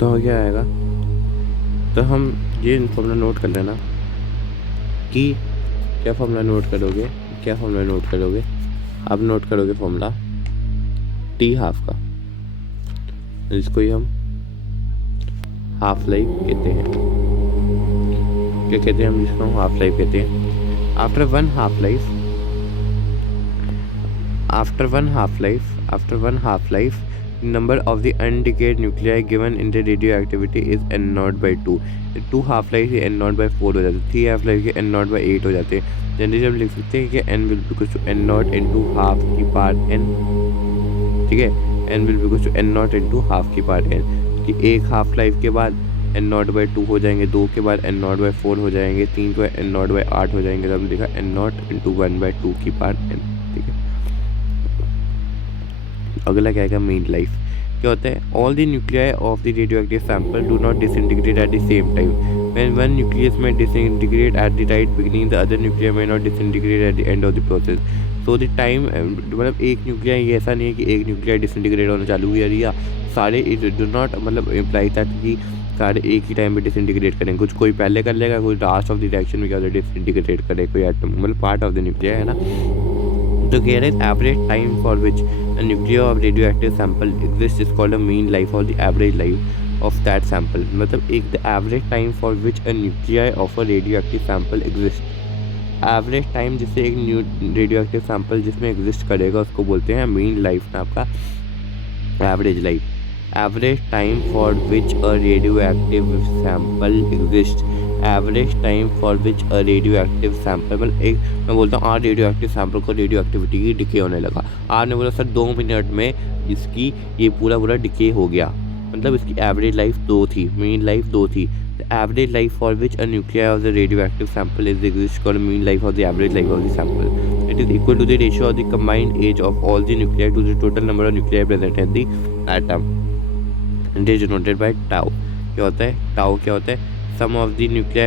तो क्या आएगा, तो हम ये फॉर्मूला नोट कर लेना कि क्या फॉर्मूला नोट करोगे, क्या फॉर्मूला नोट करोगे, आप नोट करोगे फॉर्मूला टी हाफ का, जिसको ही हम हाफ लाइफ कहते हैं। क्या कहते हैं हम जिसको हम हाफ लाइफ कहते हैं। After one half life number of the undecayed nuclei given in the radioactivity is n naught by 2। 2 half life के n naught by 4 हो जाते, 3 हाफ लाइफ के n naught by 8 हो जाते। जनरली हम लिख सकते हैं कि n will be equal to n naught into half की पावर n, ठीक है। n will be equal to n naught into half की पावर n, कि एक हाफ लाइफ के बाद n naught by 2 हो जाएंगे, 2 के बाद n naught by 4 हो जाएंगे, 3 के बाद n naught by 8 हो जाएंगे। तो हमने देखा n naught into 1 by 2 की पावर n, ठीक है। अगला क्या है, मीन लाइफ। क्या होता है, all the nuclei of the radioactive sample do not disintegrate at the same time. When one nucleus may disintegrate at the right beginning, the other nuclear may not disintegrate at the end of the process. So the time, मतलब एक nuclear, ये ऐसा नहीं है कि एक nuclear disintegrate होना चालू हुआ या सारे, डू नॉट मतलब इम्प्लाई दैट कि सारे एक ही टाइम पे डिसइंटीग्रेट करेंगे। कुछ कोई पहले कर लेगा, कोई लास्ट ऑफ द रिएक्शन में क्या होता है डिसइंटीग्रेट करे कोई एटम, मतलब पार्ट ऑफ द न्यूक्लियर, है ना। तो कह रहे average time for which a nucleus of radioactive sample exists is called a mean life or the average life of that sample। मतलब एक the average time for which a nuclei of a radioactive sample exists, average time जिससे एक radioactive sample जिसमें exist करेगा उसको बोलते हैं mean life ना आपका average life. Average time for which a radioactive sample exist, average time for which a radio active sample, मतलब एक मैं बोलता हूँ आज रेडियो एक्टिव सैंपल को रेडियो एक्टिविटी की डिके होने लगा। आपने बोला सर 2 मिनट में इसकी ये पूरा डिके हो गया, मतलब इसकी एवरेज लाइफ 2 थी, मीन लाइफ 2 थी। The average life for which a nuclear of the radio active sample is exist called mean life of the average life of the sample. It is equal to the ratio of the combined age of all the nuclear to the total number of nuclear present in the atom, it is denoted by tau. क्या होता है tau, क्या होता है sum of the nuclei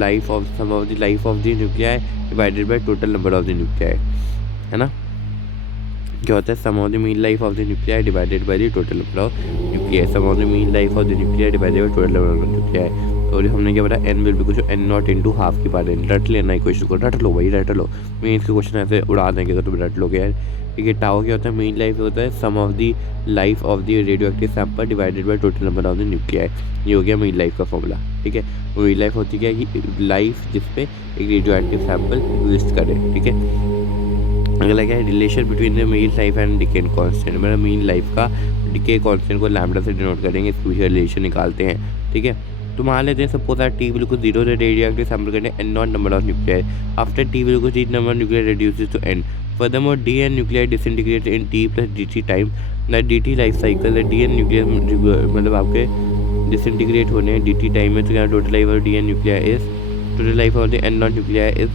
life of sum of the life of the nuclei divided by total number of the nuclei, है ना। क्या होता है sum of the mean life of the nuclei divided by the total number of nuclei, sum of the mean life of the nuclei divided by total number of nuclei। और हमने क्या बताया n will be equal to n naught into half की power n। रट लेना है question को, रट लो भाई रट लो, मीन्स के क्वेश्चन ऐसे उड़ा देंगे तो तुम रट लोगे यार, ठीक है। टाओ क्या होता है, मीन लाइफ होता है sum of the life of the radioactive sample divided by total number of the nuclei. ये हो गया मीन लाइफ का फॉर्मूला, ठीक है। मीन लाइफ होती क्या है कि लाइफ जिसपे एक रेडियोएक्टिव सैंपल एग्जिस्ट करे, ठीक है। अगला क्या है, relation between the mean life and decay constant, मतलब मीन लाइफ का डिके कांस्टेंट को लैम्डा से डिनोट करेंगे, इसके बीच रिलेशन निकालते हैं, ठीक है। तो मान लेते हैं सपोज दैट टी बिल्कुल 0 रेडियोएक्टिव सैंपल करने N naught number of nuclear, after T बिल्कुल T number nuclear reduces to n। Furthermore, DN nuclei disintegrate in T plus DT time। ना DT लाइफ साइकिल है, DN न्यूक्लियर मतलब आपके disintegrate होने हैं DT time में, तो क्या total life of DN nuclear is, total life of the N naught nuclear is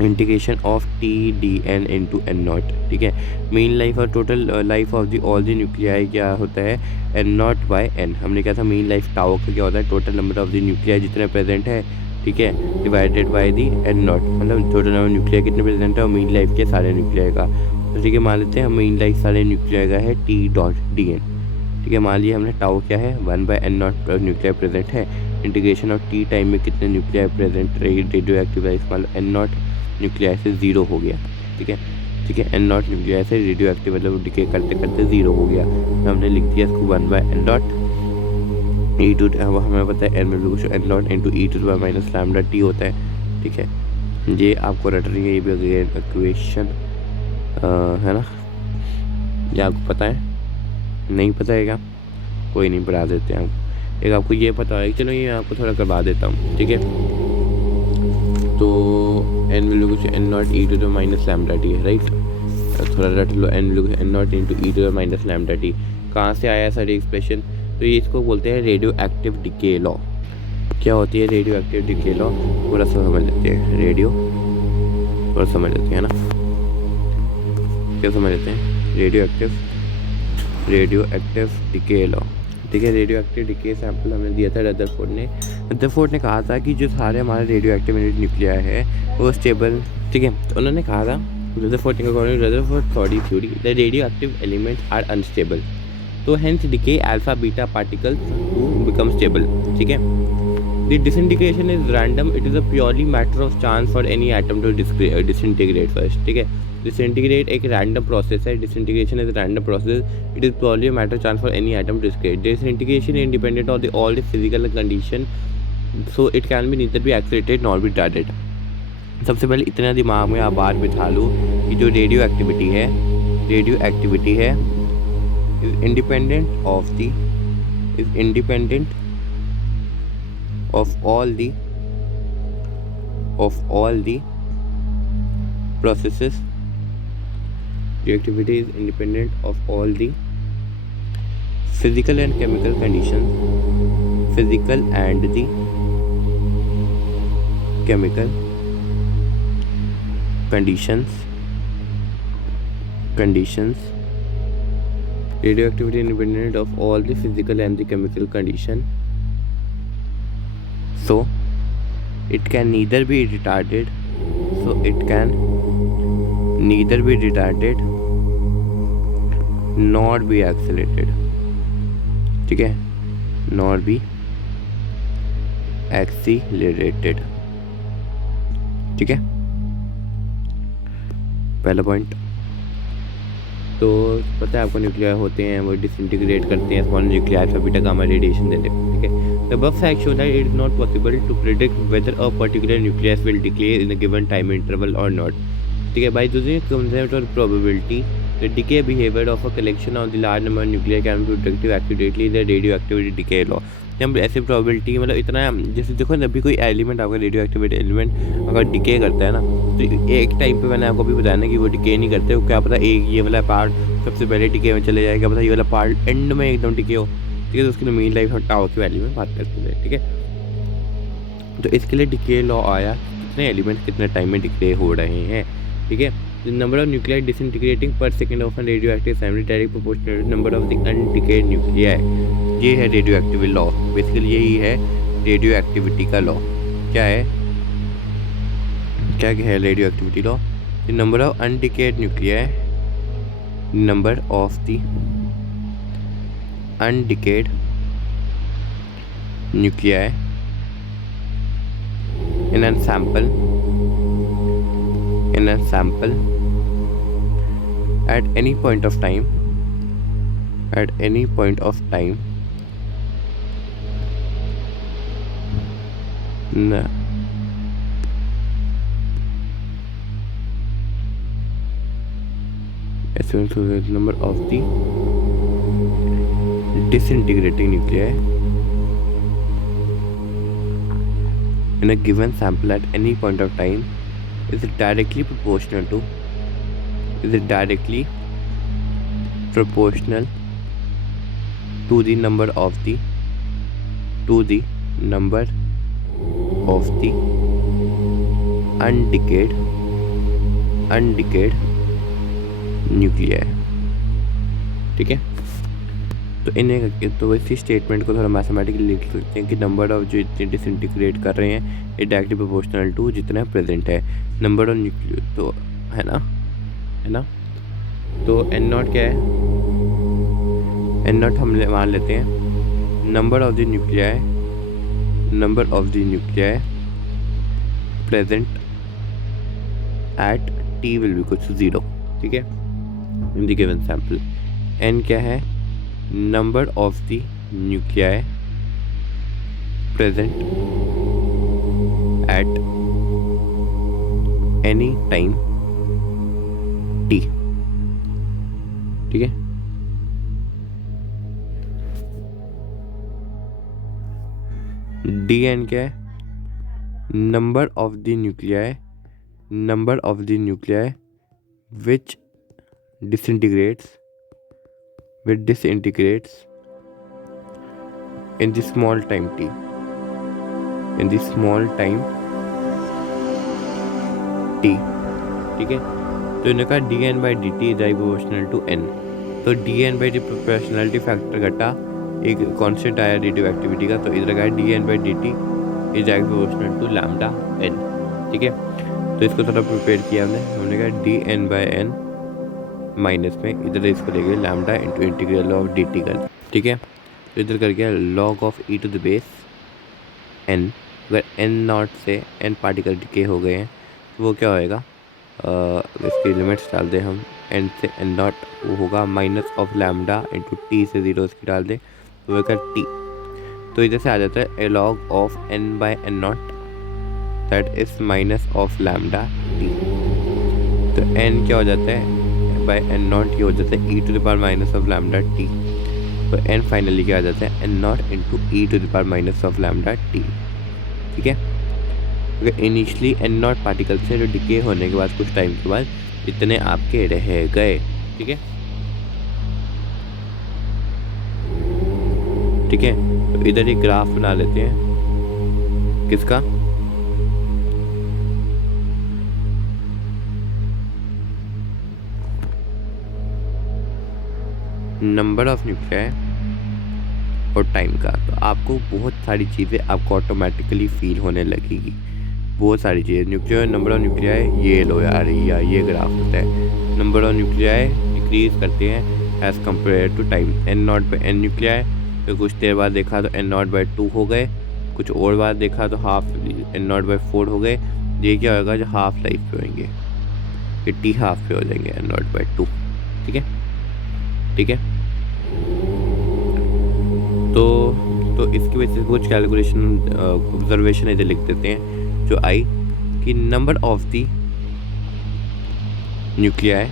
integration of TDN into N not, ठीक है। मीन लाइफ और total life of the all the nuclear क्या होता है N naught by N। हमने क्या था mean life tau का क्या होता है total number of the nuclear जितने प्रेजेंट है, ठीक है, divided by the N naught, मतलब टोटल नंबर न्यूक्लियर कितने प्रेजेंट है और मीन लाइफ के सारे न्यूक्लियर का। तो ठीक है मान लेते हैं हम मीन लाइफ सारे न्यूक्लियर का है T.DN, ठीक है। मान लिया हमने टाओ क्या है 1 by N naught nuclear present है, इंटीग्रेशन ऑफ T टाइम में कितने न्यूक्लियर प्रेजेंट रही रेडियो एक्टिव लाइफ, मान लो N नॉट न्यूक्लियर से 0 हो गया, ठीक है, ठीक है। N नॉट न्यूक्लियर से रेडियो एक्टिव मतलब डिके करते करते 0 हो गया, तो हमने लिख दिया इसको 1 by N naught E to, हमें पता है n naught into E to the minus lambda T होता है, ठीक है। ये आपको रट रही है, ये भी इक्वेशन है ना, ये आपको पता है, नहीं पता है क्या, कोई नहीं पढ़ा देते हैं आपको। एक आपको ये पता है, चलो ये आपको थोड़ा करवा देता हूँ, ठीक है। तो n वैल्यू कुछ n naught E to the minus lambda T है, राइट। थोड़ा रट लो, n value n naught into E to the minus lambda T कहाँ से आया सारी एक्सप्रेशन। तो ये इसको बोलते हैं रेडियो एक्टिव डिके लॉ। क्या होती है रेडियो एक्टिव डिके लॉ, पूरा समझ लेते हैं, रेडियो पूरा समझ लेते हैं ना, क्या समझ लेते हैं, रेडियो एक्टिव डिके लॉ, ठीक है। रेडियो एक्टिव डिके सैंपल हमने दिया था रदरफोर्ड ने कहा था कि जो सारे हमारे रेडियो एक्टिव न्यूक्लियर है वो स्टेबल, ठीक है। तो उन्होंने कहा था Rutherford theory the radio active elements are unstable, तो hence decay alpha beta particles to become stable, ठीक है। The disintegration is random, it is a purely matter of chance for any atom to disintegrate first, ठीक है। Disintegrate एक random process है, disintegration is random process, it is purely matter chance for any atom to disintegration independent of the all the physical condition, so it can be neither be accelerated nor be retarded. सबसे पहले इतना दिमाग में आप बात बिठा लो कि जो रेडियो एक्टिविटी है is independent of all the processes. Reactivity is independent of all the physical and chemical conditions, physical and the chemical conditions. Radioactivity independent of all the physical and the chemical condition, so it can neither be retarded nor be accelerated, ठीक है, nor be accelerated, ठीक है। पहला point तो पता है आपको, nuclear होते हैं वो डिसइंटीग्रेट करते हैं small nuclear alpha beta gamma radiation देते हैं, ठीक है। The above fact show that it is not possible to predict whether a particular nucleus will decay in a given time interval or not, ठीक है। by using a concept or probability, the decay behavior of a collection of the large number of nuclei can be predicted accurately the radioactivity decay law। जब ऐसे probability मतलब इतना, जैसे देखो ना, अभी कोई एलिमेंट आपका रेडियो एक्टिवेट एलिमेंट अगर डिके करता है ना, तो एक टाइम पे मैंने आपको भी बताया ना कि वो डिके नहीं करते, वो क्या पता एक ये वाला पार्ट सबसे पहले डिके में चले जाए, क्या पता ये वाला पार्ट एंड में एकदम डिके हो, ठीक है। तो उसकी मेन लाइफ हम टाओ की वैल्यू में बात करते हैं, ठीक है। तो इसके लिए डिके लॉ आया, कितने एलिमेंट कितने टाइम में डिके हो रहे हैं, ठीक है। The number of nuclei disintegrating per second of an radioactive family direct proportional number of the undecayed nuclei, ये है रेडियो एक्टिव लॉ। बेसिकली यही है रेडियो एक्टिविटी का लॉ। क्या है radioactivity law? The number of undecayed nuclei, number of the undecayed nuclei in a sample at any point of time as well as the number of the disintegrating nuclei in a given sample at any point of time is directly proportional to the number of the undecayed nuclei, ठीक है। तो इन्हें तो इसी statement को थोड़ा mathematically लिख सकते हैं कि नंबर ऑफ जो इतने डिसइंटीग्रेट कर रहे हैं ये डायरेक्टली प्रोपोर्शनल टू जितना प्रेजेंट है नंबर ऑफ न्यूक्लियर, तो है ना। तो एन नॉट क्या है? एन नॉट हम मान लेते हैं number of the nuclei present at T will be कुछ 0, ठीक है, in the given sample. N क्या है? Number of the nuclei present at any time T, ठीक है। डी एन क्या है? Number of the nuclei which disintegrates in the small time t, ठीक है। तो इन्होंने कहा D N by D T is proportional to N, तो D N by D proportionality factor घटा एक कॉन्स्टेंट आया रेडियो एक्टिविटी का, तो इधर का D N by D T is proportional to lambda N, ठीक है। तो इसको थोड़ा प्रिपेयर किया हमने कहा D N by N minus में इधर इसको लेके lambda into integral of D T कर, ठीक है। तो इधर कर गया log of E to the base N. अगर एन नॉट से एन पार्टिकल डिके हो गए हैं तो वो क्या होएगा, इसकी लिमिट्स डाल दें हम, एन से एन नॉट वो होगा minus of lambda into T से ज़ीरो इसकी डाल दें तो वो टी। तो इधर से आ जाता है a log of N by N naught that is minus of lambda T. तो एन क्या हो जाता है बाय एन नॉट, ये हो जाता है E to the power minus of lambda T. तो एन फाइनली क्या आ जाता है N naught into E to the power minus of lambda T, ठीक है। अगर इनिशियली एन नॉट पार्टिकल से जो डिके होने के बाद कुछ टाइम के बाद इतने आपके रह गए, ठीक है, ठीक है। तो इधर एक ग्राफ बना लेते हैं किसका, नंबर ऑफ न्यूक्लियाई और टाइम का। तो आपको बहुत सारी चीज़ें आपको ऑटोमेटिकली फील होने लगेगी, बहुत सारी चीज़ें। न्यूक्लियर नंबर ऑफ न्यूक्लियाई ये लो यार, या ये ग्राफ होता है, नंबर ऑफ न्यूक्लियाई डिक्रीज करते हैं as compare to time. N naught by N nuclei, तो कुछ देर बाद देखा तो एन नॉट बाई 2 हो गए, कुछ और बाद देखा तो हाफ एन नॉट बाई 4 हो गए। ये क्या होगा जो हाफ लाइफ पे होंगे, ये टी हाफ पे हो जाएंगे एन नॉट बाई 2, ठीक है, ठीक है। तो इसकी वजह से कुछ कैलकुलेशन ऑब्जर्वेशन इधर लिख देते हैं जो आई कि number of the nuclei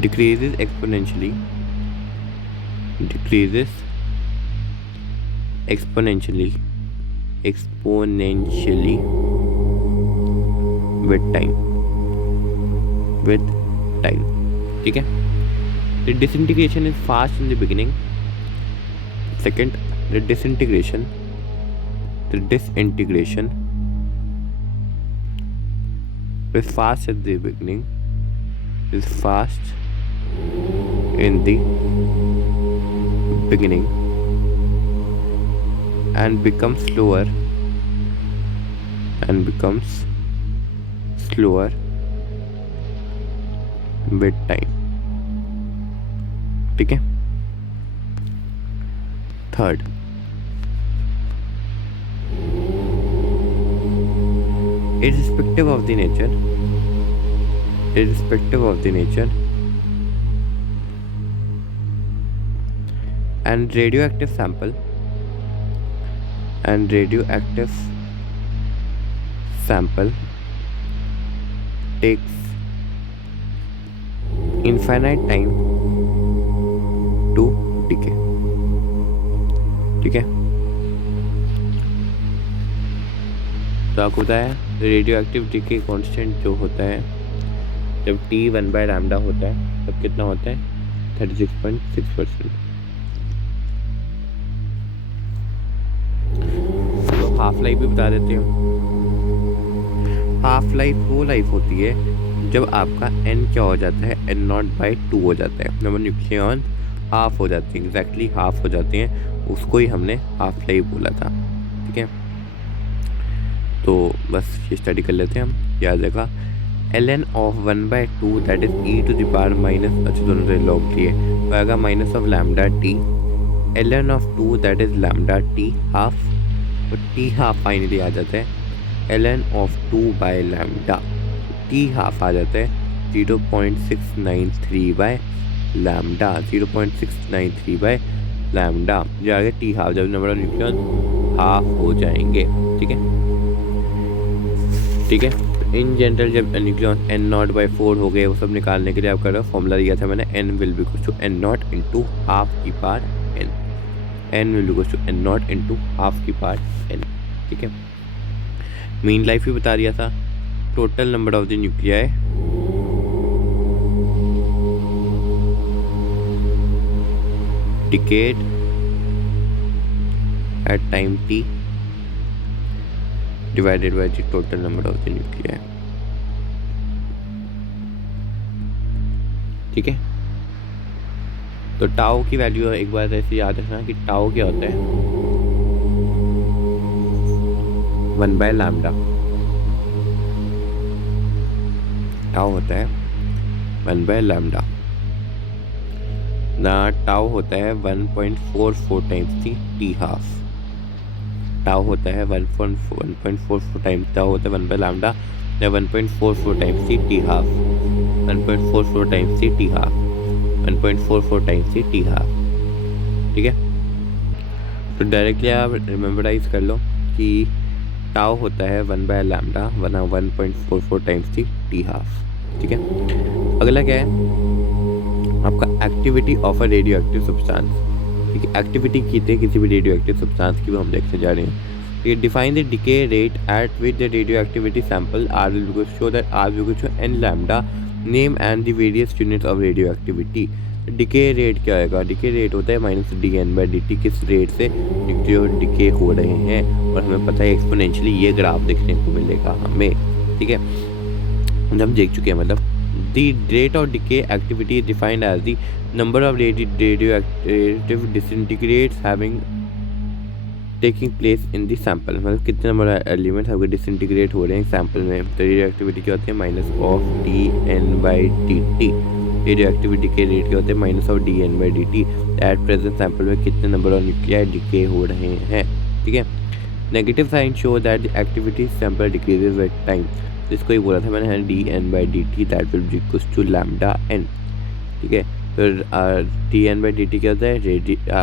decreases exponentially with time, ठीक है। The disintegration is fast in the beginning. Second, the disintegration is fast at the beginning, is fast in the beginning and becomes slower with time, ठीक है। Third, irrespective of the nature and radioactive sample takes infinite time to decay, ठीक है। तो आपको पता है radio active decay constant जो होता है जब T 1 बाय लैम्डा होता है तब कितना होता है 36.6%। तो हाफ लाइफ भी बता देते हैं। हाफ लाइफ वो लाइफ होती है जब आपका n क्या हो जाता है n नॉट बाई 2 हो जाता है, नंबर न्यूक्लियन हाफ हो जाते हैं, एग्जैक्टली हाफ हो जाते हैं, उसको ही हमने हाफ लाइफ बोला था, ठीक है। तो बस ये स्टडी कर लेते हैं हम, याद रखा ln of 1/2 that is e to the power minus, अच्छा दोनों से लॉग लिए तो आएगा minus of lambda T, ln of 2 that is lambda T half, तो टी हाफ फाइनली आ जाता है ln of 2 by lambda, T half आ जाता है 0.693 बाय लैम्डा, 0.693 बाय लैम्डा, जो आगे टी हाफ जब नंबर ऑफ न्यूक्लियन हाफ हो जाएंगे, ठीक है, ठीक है। इन जनरल जब न्यूक्लियन n नॉट बाई 4 हो गए वो सब निकालने के लिए आप कर फॉर्मूला दिया था मैंने, n will be equal to n naught into half की power n, n will be equal to n naught into half की पावर n, ठीक है। मीन लाइफ भी बता दिया था, total number of the nuclei decayed at time t divided by the total number of the nuclei, ठीक है। तो टाउ की वैल्यू एक बार ऐसे याद रखना कि टाउ क्या होता है 1 बाय लैम्डा, टाउ होता है 1 by lambda। ना टाउ होता है 1.44 times the T half. Tau होता है 1.44 टाइम्स, टाउ होता है 1 बाय लैम्डा या 1.44 times the T half. 1.44 times the T half, 1.44 times the T half. ठीक है, तो डायरेक्टली आप रिमेम्बराइज कर लो कि टाउ होता है 1 बाय लैम्डा वरना 1.44 टाइम्स दी टी हाफ। ठीक है, अगला क्या है आपका activity of a radio active substance. ठीक है, एक्टिविटी की थी किसी भी रेडियो एक्टिव सब्सटेंस की भी हम देखने जा रहे हैं। ये define the decay rate at which the radioactivity sample are will be show that are will be show N lambda name and the various units of radio activity. Decay rate क्या होगा? Decay rate होता है minus D N by D T, किस rate से nuclei decay हो रहे हैं, और हमें पता है एक्सपोनेंशियली ये ग्राफ देखने को मिलेगा हमें। ठीक है, हम देख चुके हैं, मतलब the rate of decay activity is defined as the number of radioactive disintegrates having taking place in the sample। मतलब कितने नंबर एलिमेंट्स आपके डिसइंटीग्रेट हो रहे हैं सैंपल में। तो रेडियो एक्टिविटी क्या होती है? Minus of D N by D T. Radioactivity के रेट क्या होते हैं? Minus of D N by D T. At present sample में कितने नंबर ऑफ न्यूक्लियाई डिके हो रहे हैं। ठीक है, negative sign show that the activity sample decreases with time. इसको ही बोला था मैंने, d N by D t that will be equals to lambda N. ठीक है, फिर d N by D t क्या होता है? रेट क्या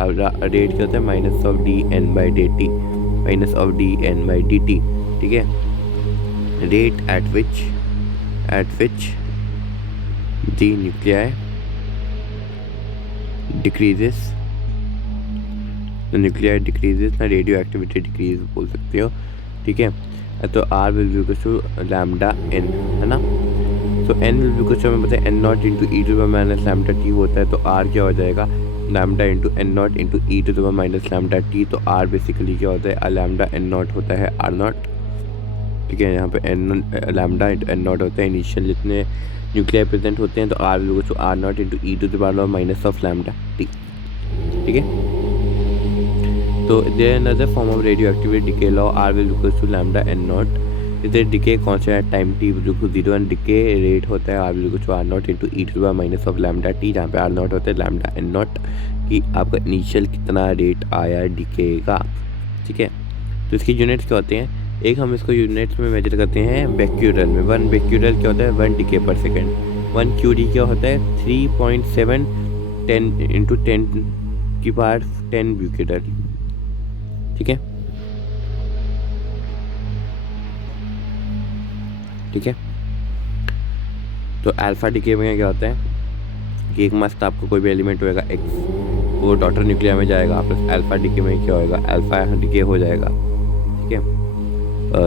होता है? Minus of D N by D t, minus of D N by D t. ठीक है, rate at which the nuclei decreases, nuclei decreases ना रेडियो एक्टिविटी डिक्रीज बोल सकते हो। ठीक है, तो are will be equals to lambda n, है ना। तो n will be equals to हमें पता है N naught into E to the power minus lambda T होता है। तो आर क्या हो जाएगा? Lambda into N naught into E to the power minus lambda T. तो आर बेसिकली क्या होता है? लैम्डा एन नॉट होता है आर नॉट। ठीक है, यहाँ पे n lambda into N naught होता है इनिशियल जितने न्यूक्लियाई प्रेजेंट होते हैं। तो are will equals to are naught into E to the power minus of lambda T. ठीक है, तो there another form of radio activity decay law, r will equals to lambda N naught. इधर decay constant है, time t बिल्कुल 0 and decay rate होता है are will equals to are naught into E to the minus of lambda t, जहाँ पे are not होता है lambda N not कि आपका इनिशियल कितना रेट आया है डिके का। ठीक है, तो इसकी यूनिट्स क्या होते हैं? एक हम इसको यूनिट्स में मेजर करते हैं बेक्यूरल में। 1 बेक्यूरल क्या होता है? 1 डिके पर सेकेंड। 1 क्यूडी क्या होता है? 3.7 10 इंटू 10 की पावर 10 बेक्यूरल। ठीक है, ठीक है, तो अल्फा डिके में क्या होता है कि एक मस्त आपका कोई भी एलिमेंट होएगा एक्स, वो डॉटर न्यूक्लियर में जाएगा, प्लस अल्फा डिके में क्या होएगा? अल्फा डिके हो जाएगा। ठीक है,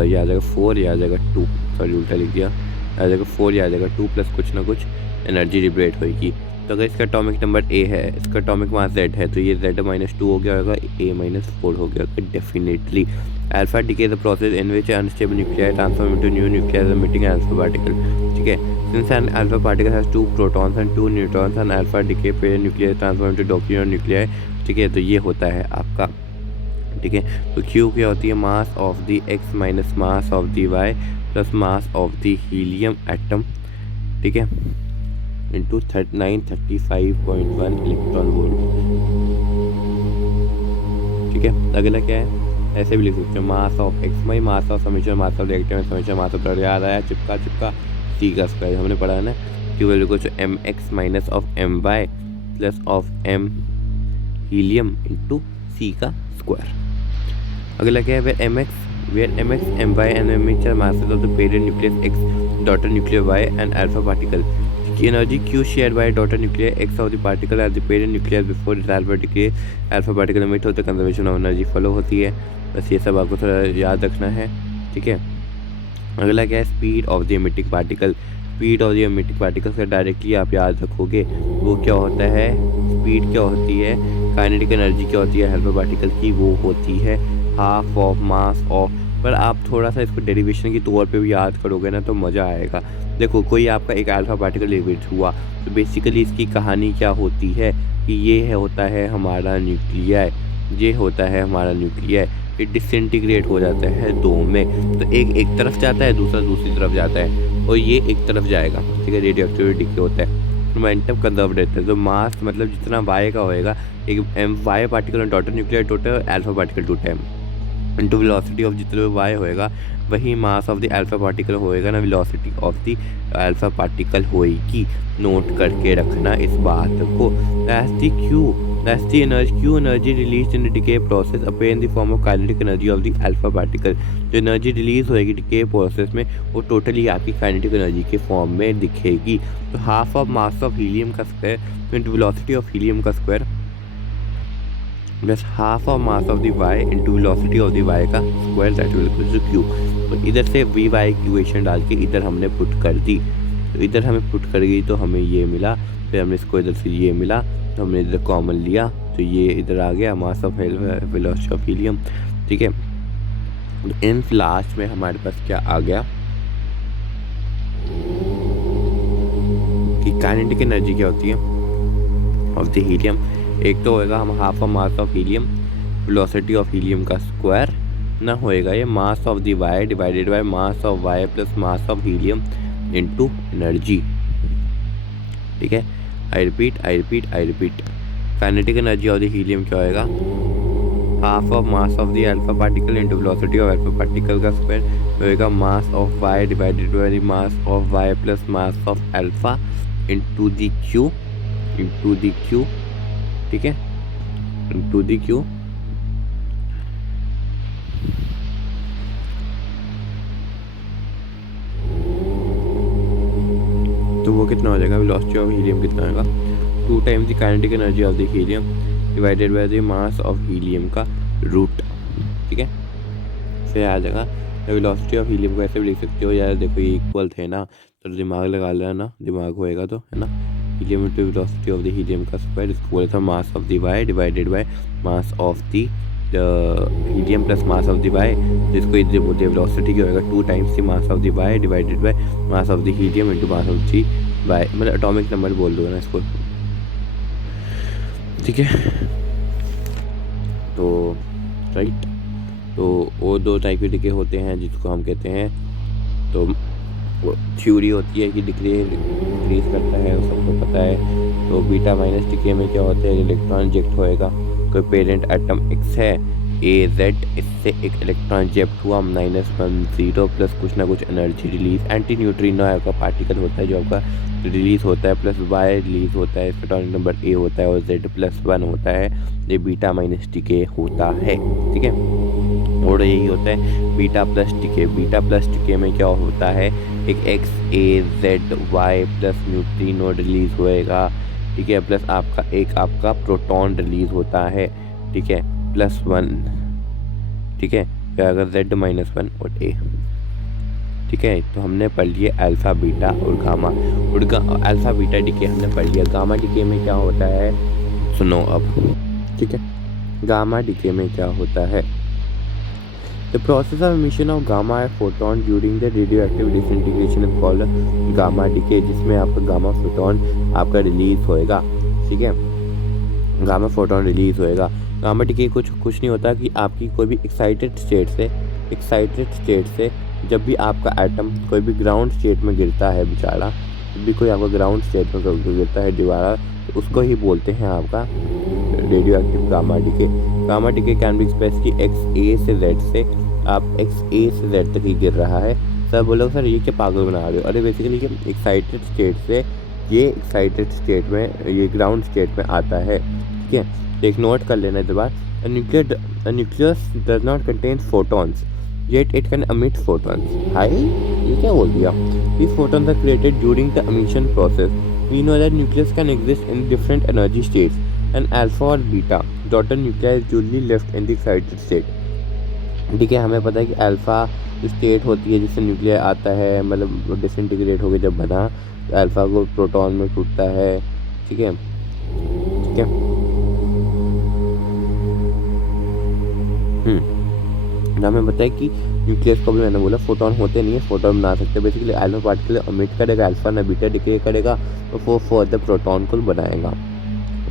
ये आ जाएगा 4, ये आ जाएगा 2, सॉरी उल्टा लिख दिया, आ जाएगा 4, ये आ जाएगा 2 प्लस कुछ ना कुछ एनर्जी लिबरेट होगी। तो अगर इसका एटॉमिक नंबर ए है, इसका एटॉमिक मास जेड है, तो ये जेड माइनस 2 हो गया होगा, ए माइनस 4 हो गया होगा definitely. Alpha decay is the process in which unstable nuclei transform into new nuclear emitting alpha particle. ठीक है, since an alpha particle has 2 protons and 2 neutrons and alpha decay पे nuclear transform into document nuclei. ठीक है, तो ये होता है आपका। ठीक है, तो क्यू क्या होती है? Mass of the X minus mass of the Y plus mass of the helium atom. ठीक है, इंटू 935.1 इलेक्ट्रॉन वोल्ट। ठीक है, अगला क्या है? ऐसे भी लिख सकते हो mass of x my mass of summation mass of reactor summation mass of याद आया चिपका सी का स्क्वायर हमने पढ़ा है ना। क्यू वैल्यू को M X minus of M Y plus of M helium into C का स्क्वायर। अगला क्या है? Where M X M Y and M H are masses of the parent nucleus X daughter nuclear Y and alpha particle. Energy Q shared by daughter nuclei X of the particle as the parent nucleus before its alpha decay, alpha particle emit होते conservation of energy follow होती है। बस ये सब आपको थोड़ा याद रखना है। ठीक है, अगला क्या है? Speed of the emitting particle. Speed of the emitting particle से डायरेक्टली आप याद रखोगे वो क्या होता है? स्पीड क्या होती है? काइनेटिक एनर्जी क्या होती है अल्फा पार्टिकल की? वो होती है हाफ ऑफ मास ऑफ। पर आप थोड़ा सा इसको डेरिवेशन के तौर पे भी याद करोगे ना तो मज़ा आएगा। देखो, कोई आपका एक अल्फा पार्टिकल इमिट हुआ तो बेसिकली इसकी कहानी क्या होती है कि ये होता है हमारा न्यूक्लियाई, ये होता है हमारा न्यूक्लियाई, ये डिसइंटीग्रेट हो जाता है 2 में। तो एक तरफ जाता है, दूसरा दूसरी तरफ जाता है, और ये एक तरफ जाएगा। ठीक है, रेडियो एक्टिविटी क्या होता है मोमेंटम कंजर्व रहता है। तो मास मतलब जितना वाई का होएगा, एक Y particle on daughter nuclear total alpha particle two time into velocity of जितना वाई होएगा वही mass of the alpha particle होएगा ना, velocity of the alpha particle होएगी। नोट करके रखना इस बात को। That's the energy. Q energy released in the decay process appear in the form of kinetic energy of the alpha particle. जो energy release होएगी डिके प्रोसेस में वो टोटली आपकी काइनेटिक एनर्जी के फॉर्म में दिखेगी। तो half of mass of helium का square into velocity of helium का square plus half of mass of the Y into velocity of the Y का square that will equal to Q. तो इधर से वी वाई इक्वेशन डाल के इधर हमने पुट कर दी, तो इधर हमें पुट कर गई तो हमें ये मिला, फिर हमने इसको इधर से ये मिला तो हमने इधर कॉमन लिया तो ये इधर आ गया mass of velocity of helium. ठीक है, इन लास्ट में हमारे पास क्या आ गया कि काइनेटिक एनर्जी क्या होती है ऑफ द हीलियम। एक तो होएगा हम half of mass of helium velocity of helium का स्क्वायर ना होएगा ये mass of the Y divided by mass of Y plus mass of helium into energy. ठीक है, I repeat kinetic energy of the helium क्या होएगा, half of mass of the alpha particle into velocity of alpha particle का square होएगा mass of Y divided by mass of Y plus mass of alpha into the Q ठीक है, into the Q. तो वो कितना हो जाएगा, velocity of helium कितना होगा 2 times the kinetic energy of the helium divided by the mass of helium का रूट। ठीक है, फिर आ जाएगा वेलोसिटी ऑफ हीलियम को ऐसे भी लिख सकते हो यार, देखो ये इक्वल थे ना तो दिमाग लगा लेना, दिमाग होएगा तो है ना, helium into velocity of the helium का स्क्वायर इसको बोला था mass of the Y divided by mass of the helium plus mass of the Y, जिसको इधर बोलते हैं वेलोसिटी क्या होगा 2 times the mass of the Y divided by mass of the helium into mass of the Y, मतलब atomic number बोल दो ना इसको। ठीक है, तो राइट, तो वो 2 टाइप के डिके होते हैं जिसको हम कहते हैं, तो थ्योरी होती है कि डिक्रीज करता है, वो सबको पता है। तो बीटा माइनस डिके में क्या होता है, इलेक्ट्रॉन इजेक्ट होएगा, कोई पेरेंट एटम एक्स है ए जेड, इससे एक इलेक्ट्रॉन इजेक्ट हुआ -10 प्लस कुछ ना कुछ एनर्जी रिलीज, एंटी न्यूट्रिनो का पार्टिकल होता है जो आपका रिलीज होता है, प्लस वाई रिलीज होता है, इसका एटॉमिक नंबर ए होता है और Z+1 होता है, ये बीटा माइनस डिके होता है। ठीक है, और यही होता है beta plus decay. Beta plus decay में क्या होता है, एक X A Z Y plus neutrino release होएगा। ठीक है, प्लस आपका प्रोटॉन रिलीज होता है। ठीक है, +1। ठीक है, फिर अगर Z-1 और ए। ठीक है, तो हमने पढ़ लिया अल्फ़ा बीटा और गामा, और अल्फ़ा बीटा डिके हमने पढ़ लिया। गामा डिके में क्या होता है सुनो अब। ठीक है, गामा डिके में क्या होता है, the process of emission of gamma photon during the radioactive disintegration is called gamma decay, जिसमें आपका गामा फोटोन आपका रिलीज होएगा। ठीक है, गामा फोटोन रिलीज होएगा। गामा डिके कुछ नहीं होता कि आपकी कोई भी एक्साइटेड स्टेट से जब भी आपका एटम कोई भी ग्राउंड स्टेट में गिरता है बेचारा, जब भी कोई आपका ग्राउंड स्टेट में गिरता है दोबारा, तो उसको ही बोलते हैं आपका radio active gamma decay. Gamma decay can be express कि एक्स ए से जेड से आप एक्स ए से जेड तक ही गिर रहा है। सर बोलो सर ये क्या पागल बना रहे हो, अरे बेसिकली ये एक्साइटेड स्टेट से ये एक्साइटेड स्टेट में ये ग्राउंड स्टेट में आता है। ठीक है, एक नोट कर लेना इस बार, nucleus does not contain photons yet it can emit photons। हाय ये क्या बोल दिया, these photons are created during the emission process। we know that nucleus can exist in different energy states and alpha और beta daughter nuclei is usually left in the excited state। ठीक है, हमें पता है कि अल्फ़ा स्टेट होती है जिससे न्यूक्लियर आता है, मतलब डिसइंटीग्रेट हो गया जब बना, तो अल्फ़ा को प्रोटॉन में टूटता है। ठीक है, ठीक है, हमें पता है कि न्यूक्लियस को भी मैंने बोला फोटोन होते नहीं है, फोटोन बना सकते हैं। बेसिकली अल्फा पार्टिकल एमिट करेगा, अल्फा ना बीटा डिके करेगा तो वो फर्दर प्रोटॉन को बनाएगा।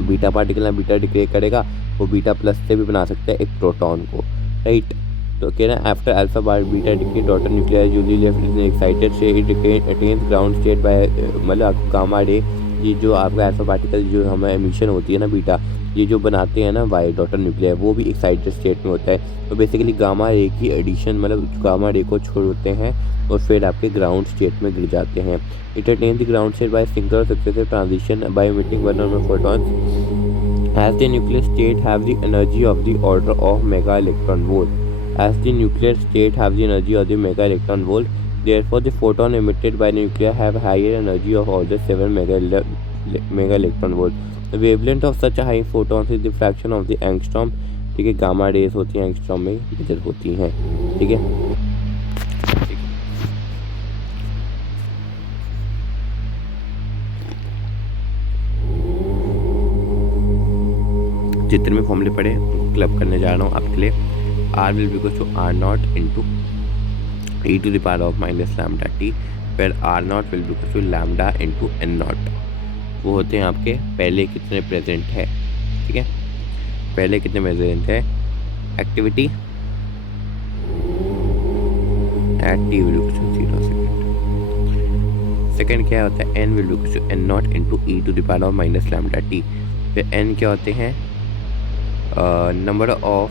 बीटा पार्टिकल ना बीटा डिके करेगा, वो बीटा प्लस से भी बना सकता है एक प्रोटॉन को। राइट, तो कह रहे हैं after alpha bar beta decay daughter nuclear usually left in excited state, it attains ground state bye मतलब गामा डे ये जो आपका अल्फा पार्टिकल जो हमें एमिशन होती है ना बीटा, ये जो बनाते हैं ना वाई डॉटर न्यूक्लियर, वो भी एक्साइटेड स्टेट में होता है। तो बेसिकली गामा रे की एडिशन मतलब गामा रे को छोड़ते हैं और फिर आपके ग्राउंड स्टेट में गिर जाते हैं। It attain the ground state by single successive transition by emitting one or more photons as the nuclear state have the energy of the order of mega electron volt. As the nuclear state have the energy of the mega electron volt, therefore the photon emitted by the nuclear have higher energy of order 7 mega electron volt. The wavelength of such a high photons is the fraction of the angstrom. ठीक है, gamma rays होती हैं angstrom में major होती हैं। ठीक है, जितने में फॉर्मूले पढ़े उनको क्लब करने जा रहा हूँ आपके लिए। R will be equal to are naught into E to the power of minus lambda T, फिर R naught will be equal to lambda into N naught. वो होते हैं आपके पहले कितने प्रेजेंट है। ठीक है, पहले कितने प्रेजेंट है, activity at T will be equal to 0 second. Second क्या होता है, n will be equal to n naught into E to the power of minus lambda T. फिर एन क्या होते हैं, number of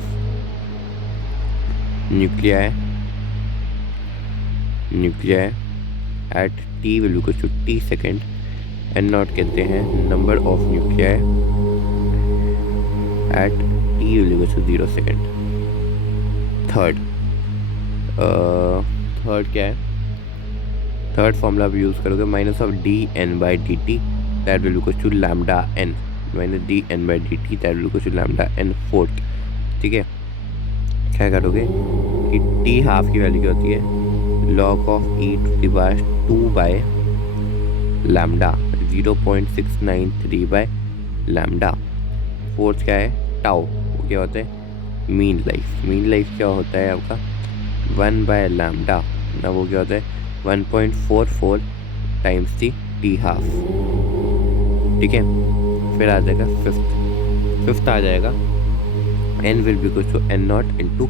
nuclei at t will be equal to t second। n naught कहते हैं number of nuclei at t will be equal to 0 second। Third क्या है, third formula आप use करोगे minus of D N by D t that will equal to lambda n minus D N by D t that will equal to lambda n fourth. ठीक है, क्या करोगे कि T half की value क्या होती है, log of E to the power 2 by lambda 0.693 by lambda. Fourth क्या है, टाउ, वो क्या होता है मीन लाइफ। मीन लाइफ क्या होता है आपका 1 बाय लैम्डा ना, वो क्या होता है 1.44 टाइम्स टी हाफ। ठीक है, फिर आ जाएगा फिफ्थ आ जाएगा n will be equal to n naught into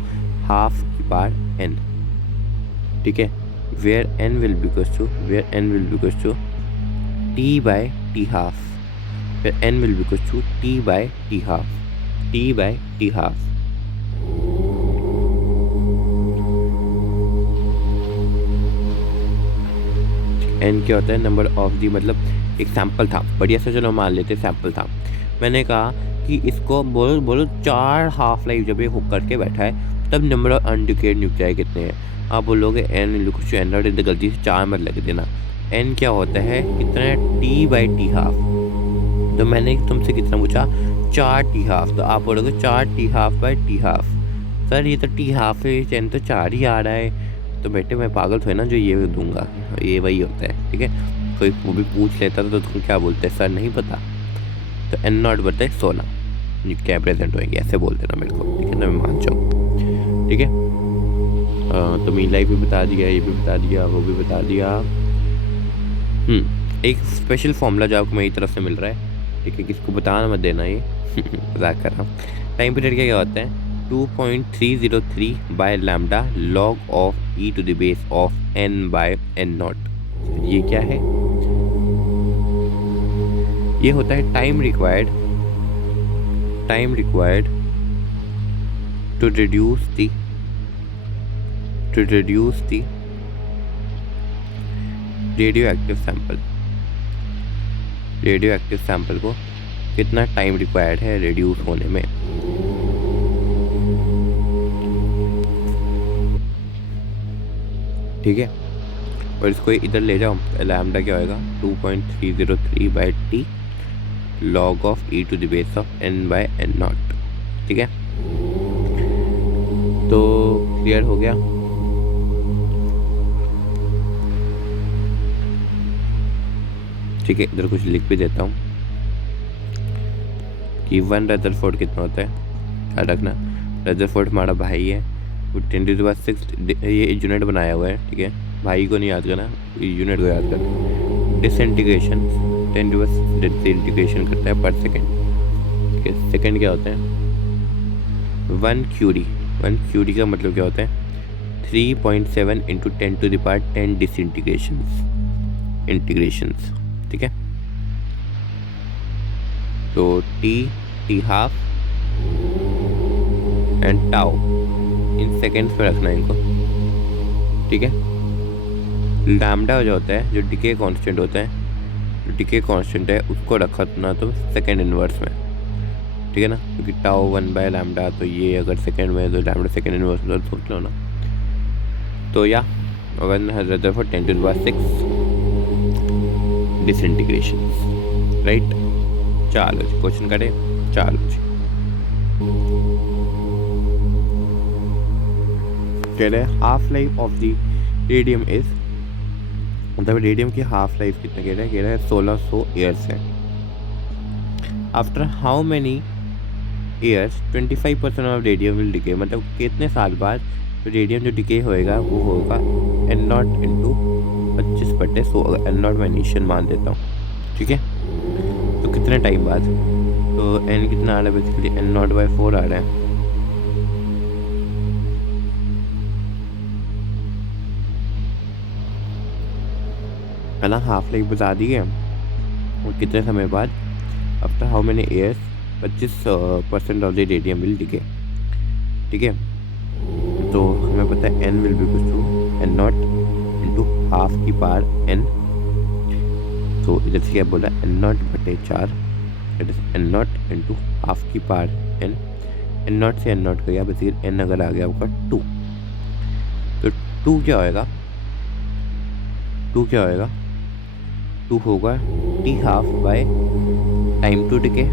half की पावर n। ठीक है, where n will be equal to t by t half, फिर n will be equal to t by t half. n क्या होता है, number of the, मतलब एक sample था, बढ़िया से चलो मान लेते सैंपल था। मैंने कहा कि इसको बोलो 4 हाफ लाइफ जब ये हुक करके बैठा है तब नंबर ऑफ अनडिकेड न्यूक्लियाई कितने हैं। आप बोलोगे एन कुछ एन नॉट, गलती से 4 मत लग देना। एन क्या होता है, कितना है टी बाई टी हाफ। तो मैंने तुमसे कितना पूछा 4 टी हाफ, तो आप बोलोगे 4 T half by T half. Sir ये तो टी हाफ है, एन तो 4 ही आ रहा है। तो बेटे मैं पागल थोड़ा ना जो ये दूंगा, ये वही होता है। ठीक है, कोई वो भी पूछ लेता तो तुम क्या बोलते हैं, सर नहीं पता। तो एन नॉट बढ़ता है 16 क्या प्रेजेंट होएंगे, ऐसे बोल देना मेरे को। ठीक है ना, मैं मान जाऊँ। ठीक है, तो मीन लाइफ भी बता दिया, ये भी बता दिया, वो भी बता दिया। एक स्पेशल फॉर्मूला जो आपको मेरी तरफ से मिल रहा है, ठीक है, किसको बताना मत देना, ये मजाक कर रहा हूँ। टाइम पीरियड क्या होता है 2.303 by lambda log of E to the base of N by N naught. ये क्या है, ये होता है time required to reduce the radio active sample को कितना टाइम रिक्वायर्ड है रिड्यूस होने में। ठीक है, और इसको इधर ले जाओ, लैम्डा क्या होएगा 2.303 by t log of E to the base of N by N naught. ठीक है, तो क्लियर हो गया। ठीक है, इधर कुछ लिख भी देता हूँ कि 1 रदरफोर्ड कितना होता है, याद रखना। रदरफोर्ड हमारा भाई है, वो 10⁶ ये यूनिट बनाया हुआ है। ठीक है, भाई को नहीं याद करना, यूनिट को याद करना। डिसइंटीग्रेशन 10⁻⁶ डिसइंटीग्रेशन करता है पर सेकेंड। ठीक है, सेकेंड क्या होता है 1 क्यूरी। 1 क्यूरी का मतलब क्या होता है 3.7 × 10⁻10 डिसइंटीग्रेशंस। ठीक है, तो T, T half and tau in seconds पे रखना है इनको, ठीक है। लैम्डा जो होता है, जो डिके कांस्टेंट होता है, जो डिके कांस्टेंट है उसको रखना तो सेकेंड इनवर्स में, ठीक है ना, क्योंकि टाउ 1/λ, तो ये अगर सेकेंड में तो लैम्डा सेकेंड इनवर्स में सोच लो ना। तो या 1/10⁶ डिसइंटीग्रेशन, राइट। चलो जी क्वेश्चन करें, चलो जी। कह रहे हैं half life of the radium is, मतलब रेडियम की हाफ लाइफ कितना कह रहे हैं 1600 ईयर्स है। After how many years 25% of radium will decay, मतलब कितने साल बाद रेडियम जो डिके होएगा वो होगा n naught into 25/100, n naught मैं इनिशियल मान देता हूँ, ठीक है। तो कितने टाइम बाद, तो एन कितना आ रहा है बेसिकली, एन नॉट बाई 4 आ रहा है, है ना। हाफ लाइफ बता दी है, और कितने समय बाद, after how many years 25% of the radium will decay, ठीक है। तो हमें पता है n will be equal to n naught into half की पावर एन, तो इधर से क्या बोला, एन नॉट बटे 4, it is n naught into half की पावर एन, एन नॉट से एन नॉट गया, बेसिकली एन अगर आ गया आपका 2, तो 2 क्या होएगा, 2 क्या होएगा, 2 होगा t half by time to decay,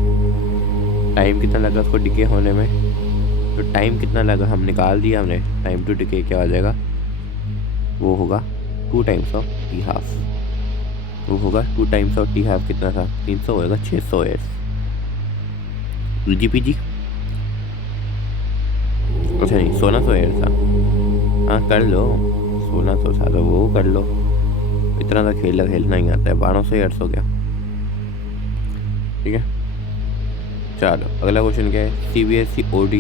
time कितना लगा उसको डिके होने में, तो टाइम कितना लगा हम निकाल दिया हमने, टाइम टू डिके क्या आ जाएगा, वो होगा 2 टाइम्स ऑफ टी हाफ, वो होगा 2 टाइम्स ऑफ टी हाफ कितना था, 300 होएगा 600 ईयर्स, जी। अच्छा नहीं 1600 ईयर्स था, हाँ कर लो, 1600 था तो वो कर लो, इतना तो खेलना ही आता है, 1200 ईयर्स हो गया, ठीक है। चलो अगला क्वेश्चन क्या है, CBSE OD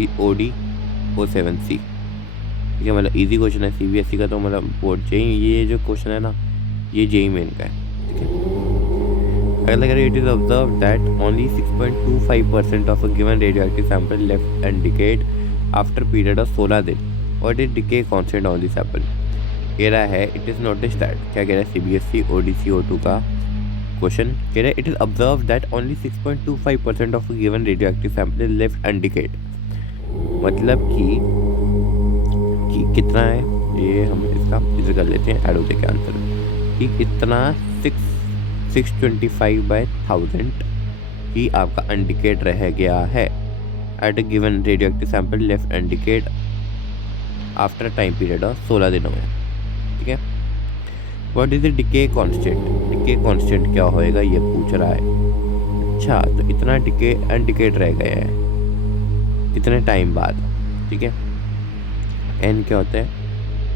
07C, ठीक है, मतलब इजी क्वेश्चन है CBSE का, तो मतलब बोर्ड जेई, ये जो क्वेश्चन है ना ये जेई मेन का है, ठीक है। अगला कह रहे it is observe that only 6.25% of a given radioactive sample left and decade after period of 16 दिन, what is decay constant on the sample. कह रहा है इट इज़ नोटिस दैट, क्या कह रहा है CBSE ODC-O2 का क्वेश्चन, कह रहा है it is observe that only 6.25% of given radio active sample is left undecayed, मतलब कि कितना है, ये हम इसका इधर कर लेते हैं, ऐड होते के आंसर कि इतना 625/1000 की आपका अनडिकेड रह गया है at a given radio active sample left undecayed after time period of 16 दिनों में, ठीक है। What is the decay constant, decay constant क्या होएगा ये पूछ रहा है। अच्छा तो इतना डिके अनडिकेट रह गया है कितने टाइम बाद, ठीक है। एन क्या होता है,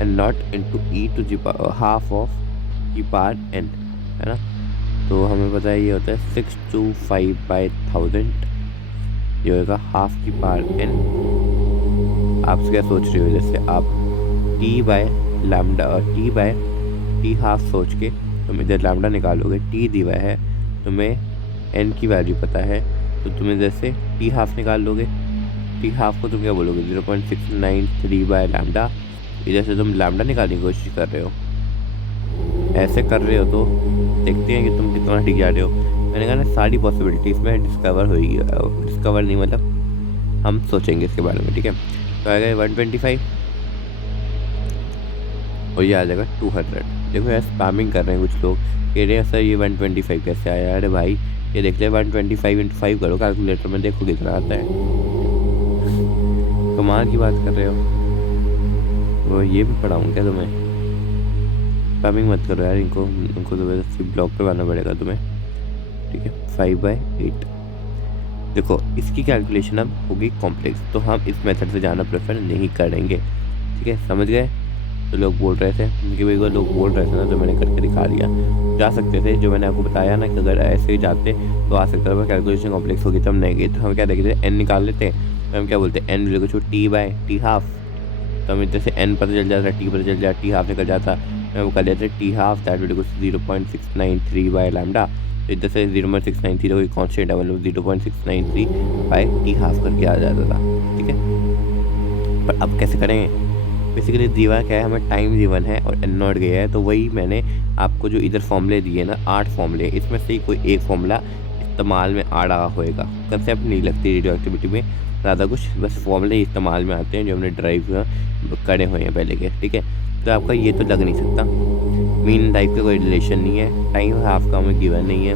N naught into E to जी हाफ ऑफ की पावर एन, है ना। तो हमें पता है ये होता है 625/1000, ये होगा हाफ की पावर एन। आप क्या सोच रहे हो, जैसे आप टी बाय लैम्डा और टी हाफ सोच के तुम इधर लैम्डा निकालोगे, टी दिया है तुम्हें एन की वैल्यू पता है, तो तुम इधर से टी हाफ निकाल लोगे, टी हाफ को तुम क्या बोलोगे 0.693/λ, इधर से तुम लैम्डा निकालने की कोशिश कर रहे हो, ऐसे कर रहे हो तो देखते हैं कि तुम कितना ठीक जा रहे हो। मैंने कहा ना सारी पॉसिबिलिटीज़ में डिस्कवर होगी, डिस्कवर नहीं मतलब हम सोचेंगे इसके बारे में, ठीक है। तो आएगा 125 और ये आ जाएगा 200। देखो यार स्पैमिंग कर रहे हैं कुछ लोग, कह रहे हैं सर ये 125 कैसे आया, अरे भाई ये देख ले 125 × 5 करो कैलकुलेटर में, देखो कितना आता है, कमाल की बात कर रहे हो। वो ये भी पढ़ाऊँ क्या तुम्हें, स्पैमिंग मत करो यार, इनको तो वैसे ब्लॉक पे आना पड़ेगा तुम्हें, ठीक है। 5/8 देखो इसकी कैलकुलेशन अब होगी कॉम्प्लेक्स, तो हम इस मेथड से जाना प्रेफर नहीं करेंगे, ठीक है, समझ गए। तो लोग बोल रहे थे उनके भाई को, लोग बोल रहे थे ना, तो मैंने करके दिखा दिया, जा सकते थे, जो मैंने आपको बताया ना कि अगर ऐसे ही जाते तो आ सकता था, कैलकुलेशन कॉम्प्लेक्स होगी तो हम नहीं गए, तो हम क्या देखते थे एन निकाल लेते, तो हम क्या बोलते हैं n will equal to t half, तो हम इधर से एन पता चल जाता, टी पता चल जाता, टी हाफ निकल जाता, हम कर लेते T half that will equal to 0.693/λ, तो इधर से 0.693 कोई कॉन्स्टेंट है, मतलब 0.693 बाई टी हाफ करके आ जाता था, ठीक है। पर अब कैसे करेंगे? बेसिकली दीवा क्या है, हमें टाइम गिवन है और एन नॉट गया है, तो वही मैंने आपको जो इधर फॉर्मूले दिए ना 8 फॉर्मूले, इसमें से ही कोई एक फॉर्मूला इस्तेमाल में आ रहा होएगा। कंसेप्ट नहीं लगती रेडियो एक्टिविटी में ज़्यादा कुछ, बस फॉर्मूले इस्तेमाल में आते हैं जो हमने ड्राइव करे हुए हैं पहले के, ठीक है। तो आपका ये तो लग नहीं सकता, मीन टाइप का कोई रिलेशन नहीं है, टाइम हाफ का हमें गिवन नहीं है,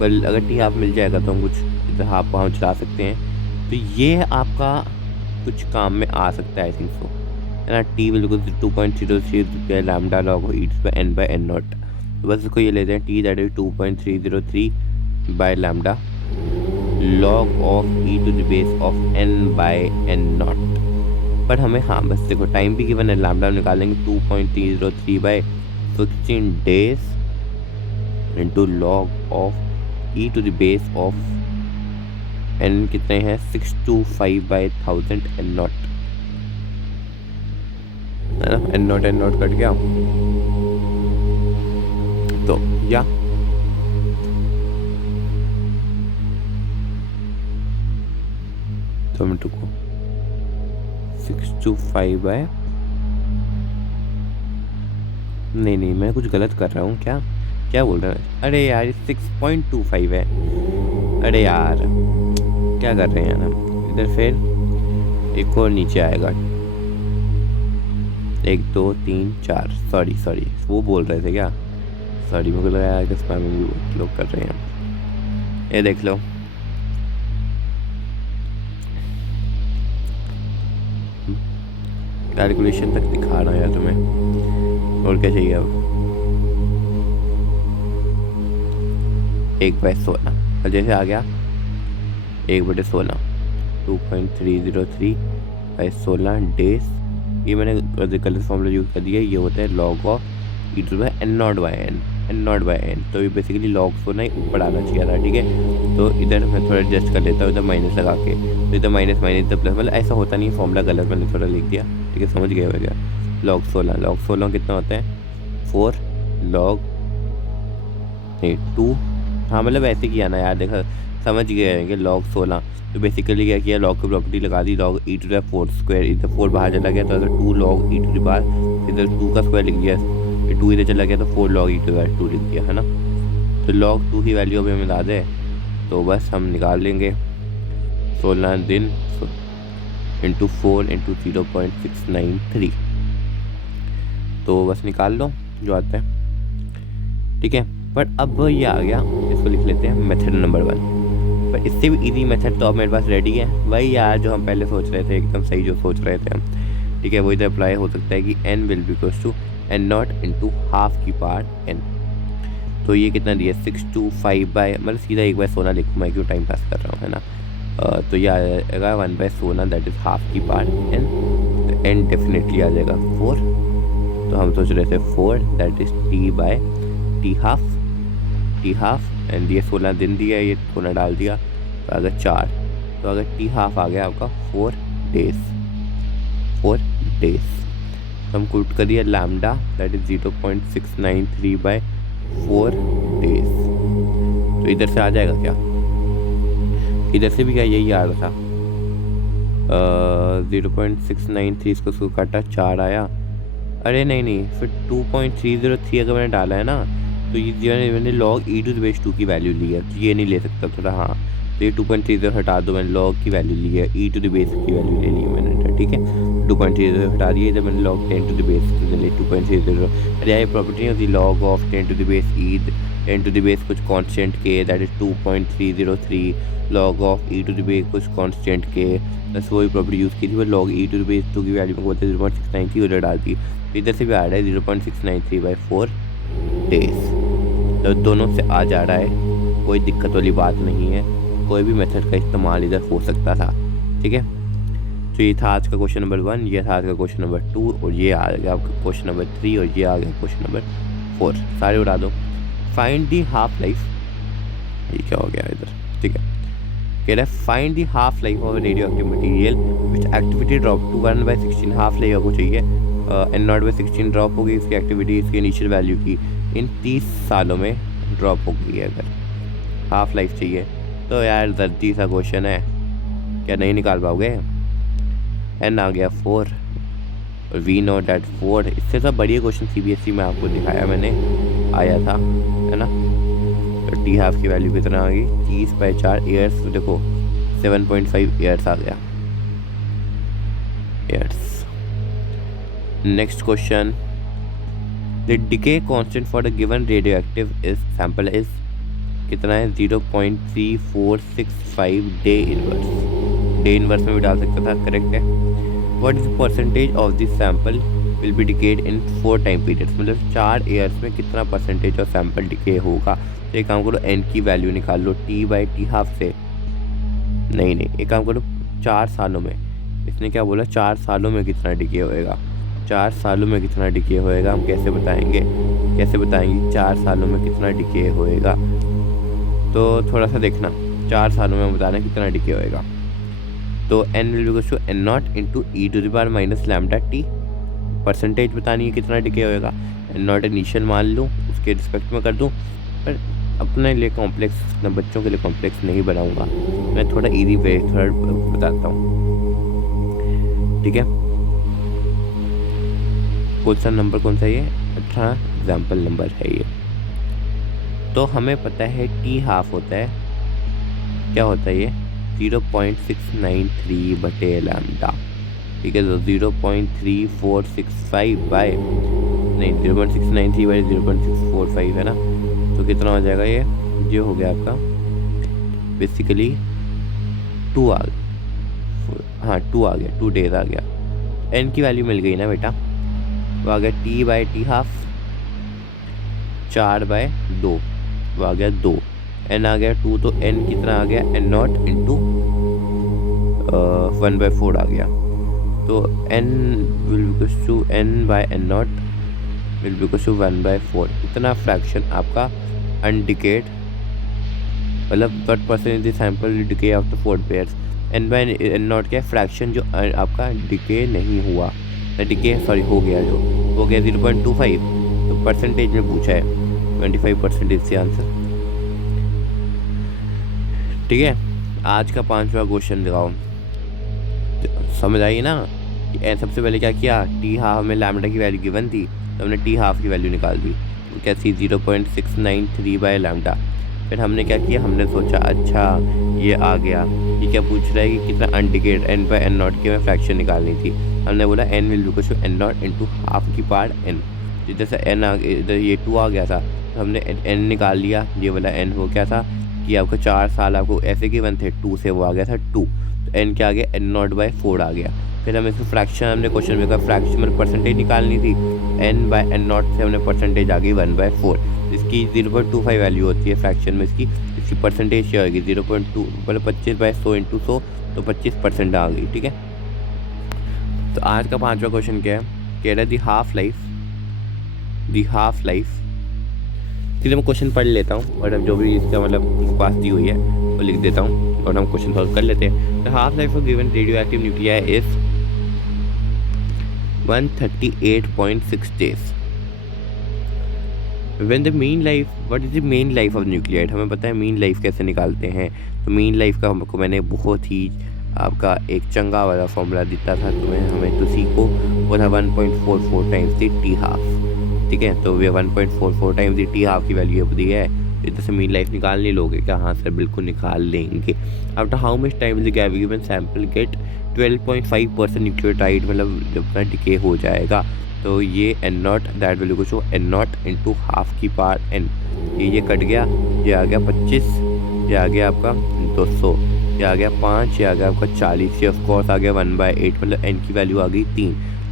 पर अगर टी हाफ मिल जाएगा तो हम कुछ इधर हाफ वहाँ चला सकते हैं। तो ये आपका कुछ काम में आ सकता है, आई थिंक सो, है ना। टी बिल्कुल 2.03 lambda log E to n by n naught, तो बस इसको ये लेते हैं t that is 2.303 by lambda log of E to the base of n by n naught. पर हमें हाँ बस देखो टाइम भी गिवन है, लैम्डा निकालेंगे 2.303 by 16 days into log of E to the base of n कितने हैं 625 बाई 1000 एन नॉट, है ना। एन नॉट कट गया, तो या तो हम टुको 625 बाय, नहीं मैं कुछ गलत कर रहा हूँ क्या, क्या बोल रहा है? अरे यार 6.25 है, अरे यार क्या कर रहे हैं यार हम। इधर फिर एक और नीचे आएगा 1 2 3 4, सॉरी वो बोल रहे थे क्या, सॉरी मुझे लगा यार कि स्पैमिंग भी लोग कर रहे हैं। ये देख लो कैलकुलेशन तक दिखा रहा है तुम्हें, और क्या चाहिए अब। 1/16 और जैसे आ गया 1/16 2.303 बाई 16 डेज, ये मैंने गलत फॉर्मूला यूज़ कर दिया, ये होता है log of E to by n naught by n, तो ये बेसिकली लॉग 16 ही ऊपर आना चाहिए था, ठीक है। तो इधर मैं थोड़ा एडजस्ट कर लेता हूँ, इधर माइनस लगा के, तो इधर माइनस इधर प्लस, मतलब ऐसा होता नहीं है, फॉर्मूला गलत मैंने थोड़ा लिख दिया, ठीक है, समझ गए हो क्या। लॉग 16 कितना होता है 4 लॉग 2, हाँ मतलब ऐसे किया ना यार, देखा समझ गए हैं कि लॉग 16, तो बेसिकली क्या किया, लॉग की प्रॉपर्टी लगा दी, log E to the 4 square, इधर 4 बाहर चला गया तो अगर 2 लॉग ई टू द बाहर, इधर 2 का स्क्वायर लिख दिया, 2 इधर चला गया तो 4 लॉग ई टू द 2 लिख दिया, है ना। तो लॉग 2 की वैल्यू अभी हमें ला दे, तो बस हम निकाल लेंगे 16 दिन इंटू 4 इंटू 0.693, तो बस निकाल लो जो आता है, ठीक है। बट अब ये आ गया, इसको लिख लेते हैं मेथड नंबर 1, पर इससे भी इजी मेथड तो अब मेरे पास रेडी है, वही यार जो हम पहले सोच रहे थे, एकदम सही जो सोच रहे थे हम, ठीक है। वो इधर अप्लाई हो सकता है कि n will be equals to n naught into half की पार्ट n, तो ये कितना दिया 625 बाई, मतलब सीधा 1/16 लिखूँ मैं, क्यों टाइम पास कर रहा हूँ, है ना। तो ये आ जाएगा 1/16 दैट इज़ हाफ की पार्ट n, तो n डेफिनेटली आ जाएगा 4, तो हम सोच रहे थे 4 that is t by t half and ये 16 दिन दिया, ये 16 डाल दिया, तो अगर 4, तो अगर टी हाफ आ गया आपका 4 डेज, तो हम कुट कर दिया lambda that is 0.693 by 4 days, तो इधर से आ जाएगा क्या, इधर से भी क्या यही आ रहा था 0.693, इसको काटा 4 आया, अरे नहीं फिर 2.303 अगर मैंने डाला है ना, तो ये मैंने log E to the base 2 की वैल्यू ली है, तो ये नहीं ले सकता थोड़ा, हाँ तो ये 2.30 हटा दो, मैंने लॉग की वैल्यू ली है, ई टू द बेस की वैल्यू ले ली है मैंने, ठीक है। 2.30 हटा दिए, इधर मैंने लॉग 10 टू द बेस ले 2.30, अरे ये प्रॉपर्टी नहीं होती log of 10 to the base e, 10 to the base कुछ कांस्टेंट के that is 2.303 log of E to the base कुछ कांस्टेंट के, बस वही प्रॉपर्टी यूज़ की थी, वो log E to the base 2 की वैल्यू को बोलते 0.693 उधर डाल दी, तो इधर से भी आ रहा है 0.693 बाई 4 डेज, तो दोनों से आ जा रहा है, कोई दिक्कत वाली बात नहीं है, कोई भी मेथड का इस्तेमाल इधर हो सकता था, ठीक है। तो ये था आज का क्वेश्चन नंबर 1, ये था आज का क्वेश्चन नंबर 2, और ये आ गया आपका क्वेश्चन नंबर 3, और ये आ गया क्वेश्चन नंबर 4, सारे उड़ा दो। फाइंड दी हाफ लाइफ, ये क्या हो गया इधर, ठीक है, कह रहा है find the half life of radio active material which activity drop to 1/16, half life आपको चाहिए, n0/16 ड्रॉप होगी इसकी एक्टिविटी, इसकी इनिशियल वैल्यू की इन 30 सालों में ड्रॉप हो गई है अगर, हाफ लाइफ चाहिए। तो यार जल्दी सा क्वेश्चन है, क्या नहीं निकाल पाओगे? एन आ गया 4 और वी नो डैट 4, इससे सब बढ़िया क्वेश्चन CBSE में आपको दिखाया मैंने, आया था, है ना। तो टी हाफ की वैल्यू कितना आ गई? 30/4 ईयर्स, देखो 7.5 ईयर्स आ गया, years. Next question, the decay constant for the given radioactive is sample is, कितना है? 0.3465 डे इनवर्स। डे इनवर्स में भी डाल सकता था, करेक्ट है। What is percentage of this sample will be decade in 4 time periods, मतलब 4 ईयर्स में कितना परसेंटेज ऑफ सैंपल डिके होगा। तो एक काम करो, एन की वैल्यू निकाल लो T/T हाफ से, नहीं एक काम करो 4 सालों में, इसने क्या बोला 4 सालों में कितना डिके होएगा, 4 सालों में कितना डिके होएगा, हम कैसे बताएंगे 4 सालों में कितना डिके होएगा। तो थोड़ा सा देखना, 4 सालों में बताना कितना डिके होएगा। तो n will equal to n0 into e⁻ percentage बतानी है कितना डिके होएगा। n0 इनिशियल मान लूँ, उसके रिस्पेक्ट में कर दूँ, पर अपने लिए कॉम्प्लेक्स, अपने बच्चों के लिए कॉम्प्लेक्स नहीं बनाऊँगा, मैं थोड़ा ईजी वे थोड़ा बताता हूँ, ठीक है। क्वेश्चन नंबर कौन सा ये? 18 एग्जाम्पल नंबर है ये। तो हमें पता है टी हाफ होता है, क्या होता है ये? 0.693/λ, ठीक है। तो 0.3465 बाय, नहीं 0.693/0.645 है ना, तो कितना हो जाएगा ये हो गया आपका बेसिकली 2 आ हाँ 2 आ गया, 2 डेज आ गया। एन की वैल्यू मिल गई ना बेटा, वो आ गया T/T हाफ 4/2, वो आ गया 2, एन आ गया 2, तो एन कितना आ गया? n0 इंटू 1/4 आ गया। तो n will because to n/n0 will because to 1/4। इतना फ्रैक्शन आपका अनडिकेड, मतलब what percentage the sample decay after 4 pairs. n/n0 क्या फ्रैक्शन जो आपका डिके नहीं हुआ, डिके सॉरी हो गया, जो हो गया 0.25, तो परसेंटेज में पूछा है 25% इससे आंसर, ठीक है। आज का 5वां क्वेश्चन दिखाओ, समझ आई ना। सबसे पहले क्या किया, टी हाफ में लैम्डा की वैल्यू गिवन थी, तो हमने टी हाफ की वैल्यू निकाल दी, तो क्या थी 0.693/λ। फिर हमने क्या किया, हमने सोचा अच्छा ये आ गया, ये क्या पूछ रहा है कि कितना अनडिकेड n/n0 की हमें फ्रैक्शन निकालनी थी। हमने बोला n will because to n0 into half की पार्ट n, जैसे n आ इधर ये 2 आ गया था, तो हमने n निकाल लिया, ये वाला n हो क्या था कि आपको 4 साल आपको ऐसे गिवन थे, 2 से वो आ गया था 2, तो n क्या आ गया n0/4 आ गया। फिर हमें इसको फ्रैक्शन, हमने क्वेश्चन में कहा फ्रैक्शन में परसेंटेज निकालनी थी, n/n0 से हमने परसेंटेज आ गई 1/4, इसकी 0.25 वैल्यू होती है फ्रैक्शन में, इसकी परसेंटेज क्या होगी 0.2, मतलब 25/100 इंटू 100, तो 25% आ गई, ठीक है। तो आज का 5वां क्वेश्चन क्या है, कह रहा है दी हाफ लाइफ, इसलिए मैं क्वेश्चन पढ़ लेता हूँ और अब जो भी इसका मतलब पास दी हुई है वो लिख देता हूँ और हम क्वेश्चन सॉल्व कर लेते हैं। The half life of given radio active nuclei is 138.6 days। When the mean life, what is the mean life of nuclide? हमें पता है मीन लाइफ कैसे निकालते हैं। तो मीन लाइफ का हमको मैंने बहुत ही आपका एक चंगा वाला फॉर्मूला दिया था तुम्हें, हमें तो सीखो, वो था 1.44 टाइम्स दी टी हाफ, ठीक है। तो वे 1.44 टाइम्स दी टी हाफ की वैल्यू अब दी है, इधर से मीन लाइफ निकाल नहीं लोगे क्या? हाँ सर बिल्कुल निकाल लेंगे। After how much time will the given sample get 12.5% nucleotide, मतलब जब तक डिके हो जाएगा, तो ये n0 दैट वैल्यू कुछ n0 इंटू हाफ की पावर n, ये कट गया, ये आ गया 25, ये आ गया आपका 200, ये आ गया 5, ये आ गया आपका 40, ये ऑफकोर्स आ गया 1/8, मतलब n की वैल्यू आ गई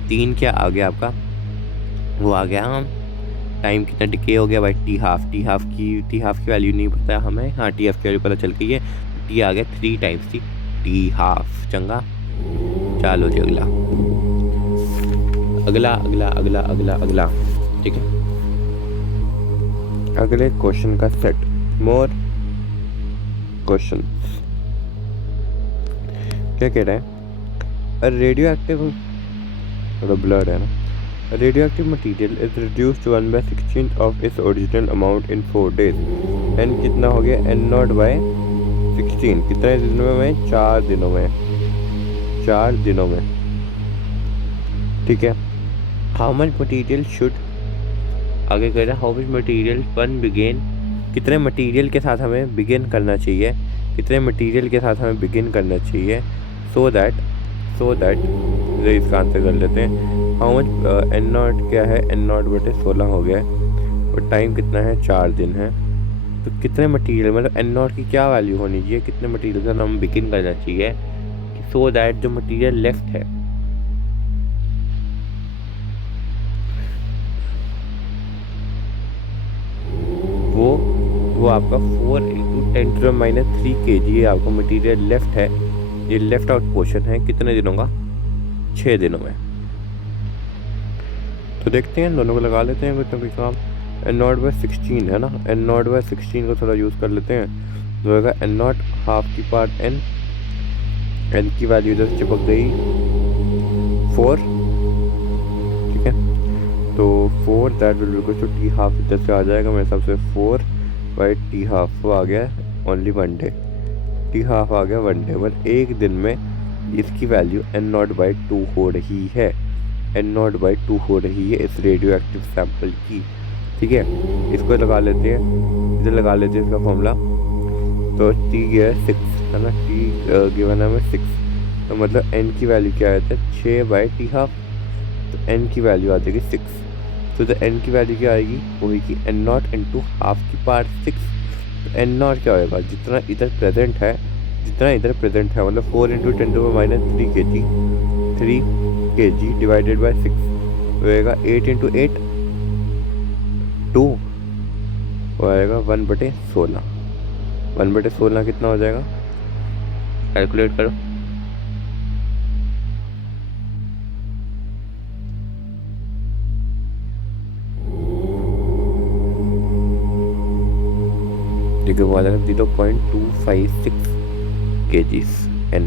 3 क्या आ गया आपका, वो आ गया टाइम कितना डिके हो गया भाई टी हाफ की वैल्यू नहीं पता हमें, हाँ टी हाफ की वैल्यू पता चल गई है, टी आ गया 3 टाइम्स टी हाफ, चंगा। चलो जी अगला, ठीक है। अगले क्वेश्चन का सेट, मोर क्वेश्चन, क्या कह रहा है, रेडियो एक्टिव, थोड़ा ब्लड है ना, radioactive material is reduce to 1/16 of its original amount in 4 days। N कितना हो गया, एन नॉट बाय 16 कितने दिनों में, 4 दिनों में, 4 दिनों में, ठीक है। हाउ मच मटीरियल शुड, आगे कह रहा है how much material one began, कितने मटीरियल के साथ हमें बिगिन करना चाहिए, कितने मटीरियल के साथ हमें बिगिन करना चाहिए, सो दैट इसका आंसर कर लेते हैं। हाउ मच एन नॉट क्या है, एन नॉट बटे 16 हो गया है और टाइम कितना है, 4 दिन है। तो कितने मटीरियल, मतलब एन नॉट की क्या वैल्यू होनी चाहिए, कितने मटीरियल के साथ हमें बिगिन करना चाहिए, सो दैट जो मटीरियल लेफ्ट है वो आपका 4 × 10⁻³ kg आपका मटेरियल लेफ्ट है, ये लेफ्ट आउट पोर्शन है, कितने दिनों का, 6 दिनों में। तो देखते हैं, दोनों को लगा लेते हैं कोई काम। एन नॉट बाय 16 है ना, एन नॉट बाय 16 को थोड़ा यूज़ कर लेते हैं, जो होगा एन नॉट हाफ की पार्ट एन, एन की वैल्यू इधर से चिपक गई 4, ठीक है। तो 4 that will equal to t half इधर से आ जाएगा मेरे हिसाब से 4 बाई टी हाफ, वो आ गया ओनली 1 डे, टी हाफ आ गया 1 डे, बट एक दिन में इसकी वैल्यू एन नॉट बाई 2 हो रही है, एन नॉट बाई 2 हो रही है इस रेडियो एक्टिव सैंपल की, ठीक है। इसको लगा लेते हैं, इधर लगा लेते हैं इसका फॉर्मूला। तो टी गया 6 है ना, टी गिवन है हमें 6, तो मतलब एन की वैल्यू क्या आती है, 6 बाई टी हाफ, तो एन की वैल्यू आ जाएगी 6। तो एन की वैल्यू क्या आएगी, वो होगी एन नॉट इंटू हाफ की पार्ट 6। तो एन नॉट क्या होएगा, जितना इधर प्रेजेंट है, मतलब 4 × 10⁻³ kg, 3 kg डिवाइडेड बाई 6 होएगा 8 × 8 2, वो आएगा 1/16, 1/16 कितना हो जाएगा, कैलकुलेट करो। ठीक है, वो आ जाएगा 0.256 kgs n,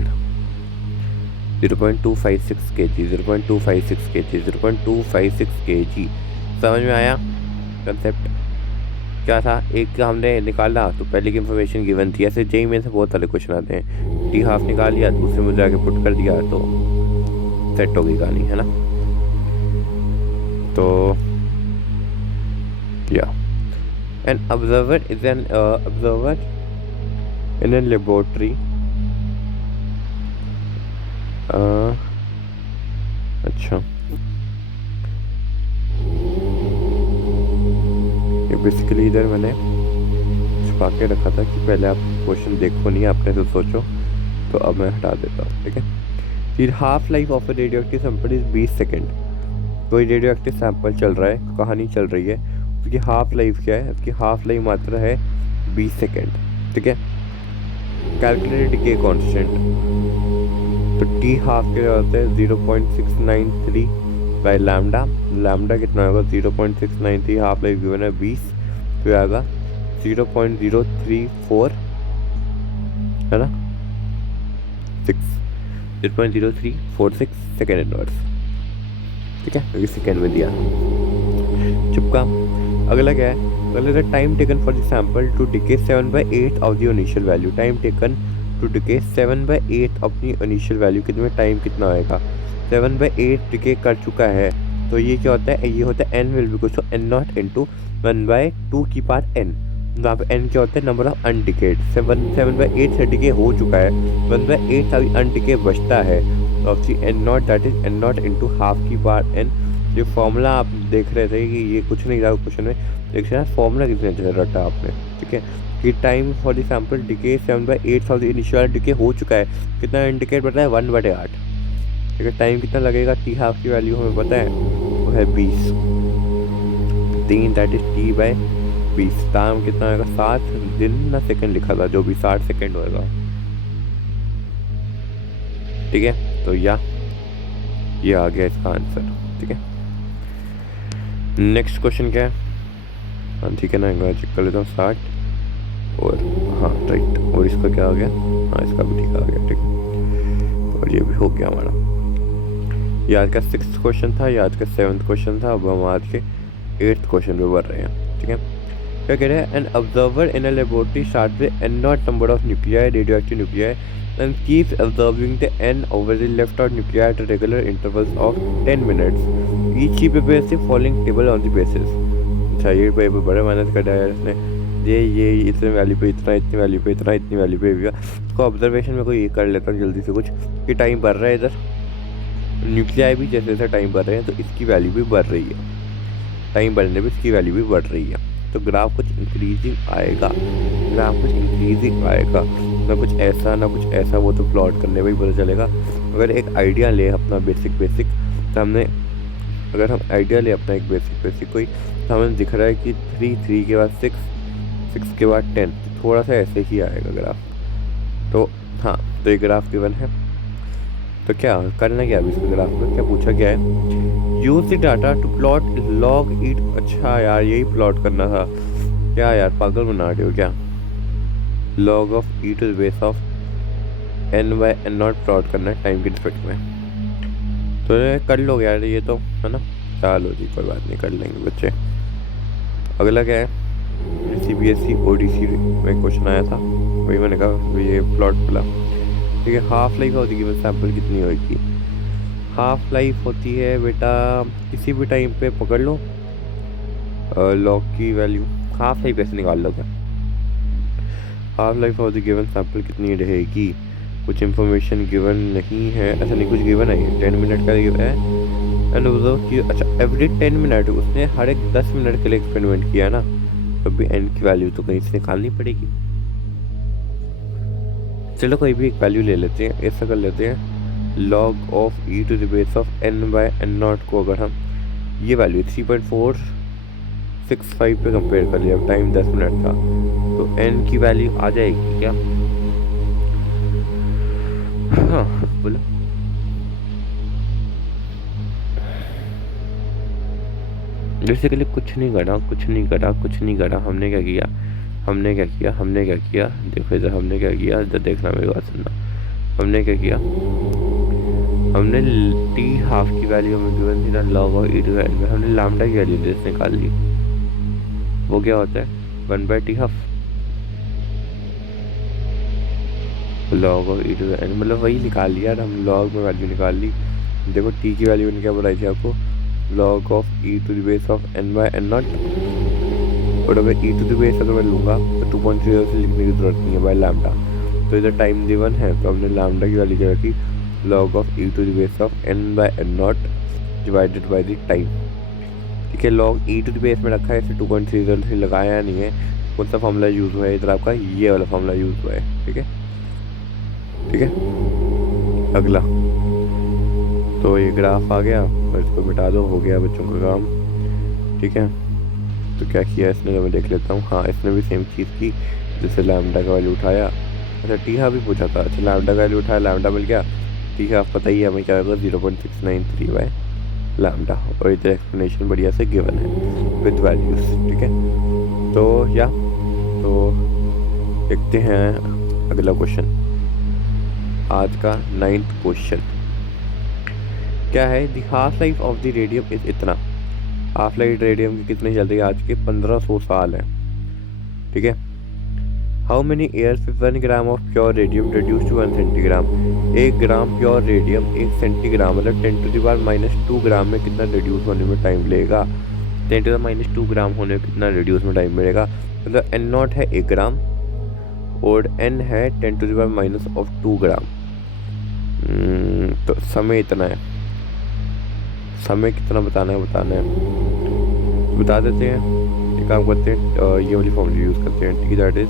0.256 kg, 0.256 kg, 0.256 kg। समझ में आया कंसेप्ट क्या था, एक हमने निकाला तो पहले की इन्फॉर्मेशन गिवन थी, ऐसे जेई में से बहुत सारे क्वेश्चन आते हैं, टी हाफ निकाल लिया, दूसरे में जाके पुट कर दिया तो सेट हो गई कहानी, है ना। तो या an observer is an observer in a laboratory, अच्छा, ये बेसिकली इधर मैंने छुपा के रखा था कि पहले आप क्वेश्चन देखो नहीं, आपने तो सोचो, तो अब मैं हटा देता हूँ, ठीक है। फिर half life of A radio active sample is 20 second. कोई रेडियो एक्टिव सैंपल चल रहा है, कहानी चल रही है, उसकी हाफ लाइफ क्या है, उसकी हाफ लाइफ मात्रा है 20 सेकेंड, ठीक है। कैलकुलेटेड डीके कांस्टेंट, तो टी हाफ के होते हैं 0.693 बाई लैम्डा, लैम्डा कितना होगा 0.693, हाफ लाइफ गिवन है 20, तो आएगा 0.034 है ना, 0.0346 सेकेंड इनवर्स, ठीक है, क्योंकि सेकेंड में दिया। चुपका। अगला क्या है, अगला time taken for the sample to decay 7/8 of the initial value, time taken to decay 7/8 of the initial value, कितने टाइम कितना आएगा, 7/8 डिके कर चुका है, तो ये क्या होता है, ये होता है n will because n naught into 1/2 की पावर n, यहाँ पे n क्या होता है, नंबर ऑफ अनडिकेड, 7/8 से डिके हो चुका है, 1/8 अभी अनडिके बचता है, तो obviously n naught that is n naught into half की पावर n। ये फॉर्मूला आप देख रहे थे कि ये कुछ नहीं था क्वेश्चन में, देखिए फॉर्मूला कितने अच्छा रटा आपने, ठीक है, कि time for the sample decay 7/8 of the initial decay हो चुका है, कितना इंडिकेट पता है 1/8, ठीक है। टाइम कितना लगेगा, टी हाफ की वैल्यू हमें पता है वो है 20, 3 that is T by 20, time कितना होगा 7 दिन ना सेकंड लिखा था, जो भी 60 सेकंड होएगा, ठीक है। तो ये आ गया इसका आंसर, ठीक है। नेक्स्ट क्वेश्चन क्या है, हाँ ठीक है ना, एक बार चेक कर लेता हूँ 60 और हाँ राइट, और इसका क्या आ गया, हाँ इसका भी ठीक आ गया, ठीक है, और ये भी हो गया हमारा। ये आज का 6th क्वेश्चन था, ये आज का 7th क्वेश्चन था। अब हम आज के 8th क्वेश्चन पे बढ़ रहे हैं। ठीक है, क्या कह रहे हैं? An observer in a laboratory start with n naught number of nuclei, radioactive nuclei, and keeps observing the n over the left out nuclei at regular intervals of 10 minutes. Each he prepares the following table on the basis. अच्छा, ये paper बड़े मेहनत कर रहा है इसने, ये इतने वैल्यू पे इतना, इतनी वैल्यू पे इतना, इतनी वैल्यू पे भी। इसको ऑब्जर्वेशन में कोई ये कर लेता हूँ जल्दी से कुछ कि टाइम बढ़ रहा है इधर, न्यूक्लियाई भी जैसे जैसे टाइम बढ़ रहे हैं तो इसकी वैल्यू भी बढ़ रही है, टाइम बढ़ने पर इसकी वैल्यू भी बढ़ रही है। तो ग्राफ कुछ इंक्रीजिंग आएगा, ग्राफ कुछ इंक्रीजिंग आएगा, ना कुछ ऐसा ना कुछ ऐसा, वो तो प्लॉट करने में ही पता चलेगा। अगर एक आइडिया ले अपना बेसिक तो हमने, अगर हम आइडिया ले अपना एक बेसिक कोई, तो हमें दिख रहा है कि 3 के बाद 6 के बाद 10, थोड़ा सा ऐसे ही आएगा ग्राफ। तो हाँ, तो ये ग्राफ गिवन है। तो क्या करना, क्या अभी इसके ग्राफ में क्या पूछा गया है? Use the data to plot log eat. अच्छा यार, यही प्लॉट करना था क्या यार, पागल बना रहे हो क्या? Log of E to the base of n by n naught plot करना है टाइम के रिस्पेक्ट में। तो ये कर लो यार, ये तो है ना। चलो जी, कोई बात नहीं, कर लेंगे बच्चे। अगला क्या है? CBSE ODC में क्वेश्चन आया था, वही मैंने कहा ये प्लॉट मिला। ठीक है, हाफ लाइफ होती है सैम्पल कितनी होगी? हाफ लाइफ होती है बेटा, किसी भी टाइम पे पकड़ लो लॉग की वैल्यू। हाफ लाइफ कैसे निकाल लो? क्या half life of the given sample कितनी रहेगी? कुछ इन्फॉर्मेशन गिवन नहीं है, ऐसा नहीं कुछ गिवन है। 10 मिनट का गिवन है एंड कि अच्छा एवरी 10 मिनट उसने हर एक 10 मिनट के लिए एक्सपेरिमेंट किया ना, तो भी एन की वैल्यू तो कहीं से निकालनी पड़ेगी। चलो कोई भी एक वैल्यू ले लेते हैं, ऐसा कर लेते हैं log of E to the base of n by n naught को अगर हम ये वैल्यू 3.465 पे कंपेयर कर लिया, टाइम 10 मिनट था, तो n की वैल्यू आ जाएगी क्या? हाँ बोलो। बेसिकली कुछ नहीं करा। हमने क्या किया देखो इधर, हमने क्या किया इधर, देखना मेरी बात सुनना। हमने क्या किया, हमने टी हाफ की वैल्यू हमें गिवन थी ना, log of E to the n में हमने लैम्डा की वैल्यू निकाल ली। वो क्या होता है? 1/t half log of E to the n, मतलब वही निकाल लिया यार, हम लॉग में वैल्यू निकाल ली। देखो टी की वैल्यू मैंने क्या बताई थी आपको, log of E to the base of n by n naught. और अगर ई टू द बेस अगर मैं लूँगा तो 2.0 से लिखने की जरूरत नहीं है बाय लैम्डा। तो इधर टाइम गिवन है तो हमने लैम्डा की वैल्यू क्या रखी, log of E to the base of n by n naught divided by the time. ठीक है, log E to the base में रखा है, इसे 2.30 से लगाया नहीं है। कौन सा फॉर्मूला यूज़ हुआ है इधर? आपका ये वाला फॉर्मूला यूज़ हुआ है। ठीक है, अगला तो ये ग्राफ आ गया और इसको मिटा दो, हो गया बच्चों का काम। ठीक है, तो क्या किया इसने, तो मैं देख लेता हूँ। हाँ, इसने भी सेम चीज़ की, जैसे लैम्डा का वैल्यू उठाया। अच्छा टी हाफ भी पूछा था, अच्छा लैम्डा का वैल्यू उठाया, लैम्डा मिल गया। टी हाफ पता ही है हमें क्या होगा, 0.693 बाय लैम्डा। और इधर एक्सप्लेनेशन बढ़िया से गिवन है विद वैल्यूज। ठीक है, तो देखते हैं अगला क्वेश्चन, आज का 9th क्वेश्चन क्या है? The half life of the radium is इतना। हाफ लाइफ रेडियम की कितनी चल रही है? आज के 1500 साल है। ठीक है, how many years 1 gram of pure radium reduce to 1 centigram. 1 gram pure radium 1 centigram मतलब 10⁻² ग्राम में कितना रिड्यूस होने में टाइम लगेगा? 10⁻² ग्राम होने में कितना रिड्यूस में टाइम मिलेगा? मतलब n नॉट है 1 ग्राम और n है 10⁻² ग्राम। तो समय इतना है, समय कितना बताना है बता देते हैं। एक काम करते हैं, ये वाली फॉर्मूला यूज़ करते हैं। ठीक है, दैट इज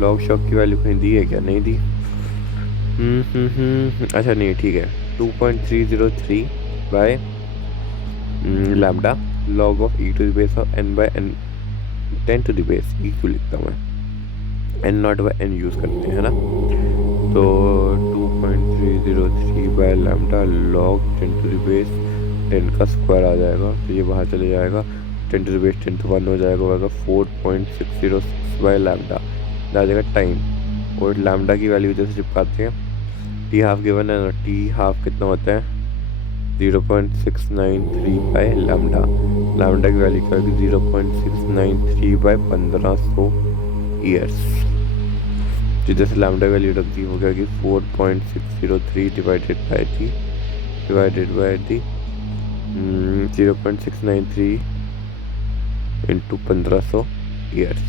लॉग शॉक की वैल्यू कहीं दी है क्या? नहीं दी। अच्छा नहीं, ठीक है, 2.303 by lambda log of E to the base of n by n 10 to the base E क्यों लिखता हूँ मैं, n naught by n use करते हैं ना। तो 2.303 by lambda log 10 to the base 10 का स्क्वायर आ जाएगा, तो ये बाहर चले जाएगा, 10 टू द बेस 10 to 1 हो जाएगा, 4.606 बाय लैम्डा आ जाएगा टाइम। और लैम्डा की वैल्यू जैसे चिपकाते हैं, टी हाफ गिवन है ना, टी हाफ कितना होता है 0.693 बाई लैम्डा। लैम्डा की वैल्यू क्या होगी? 0.693 बाई 1500 ईयर्स। तो जैसे लैम्डा की वैल्यू रख दी हो गया कि 4.603 divided by the 0.693 into 1500 years.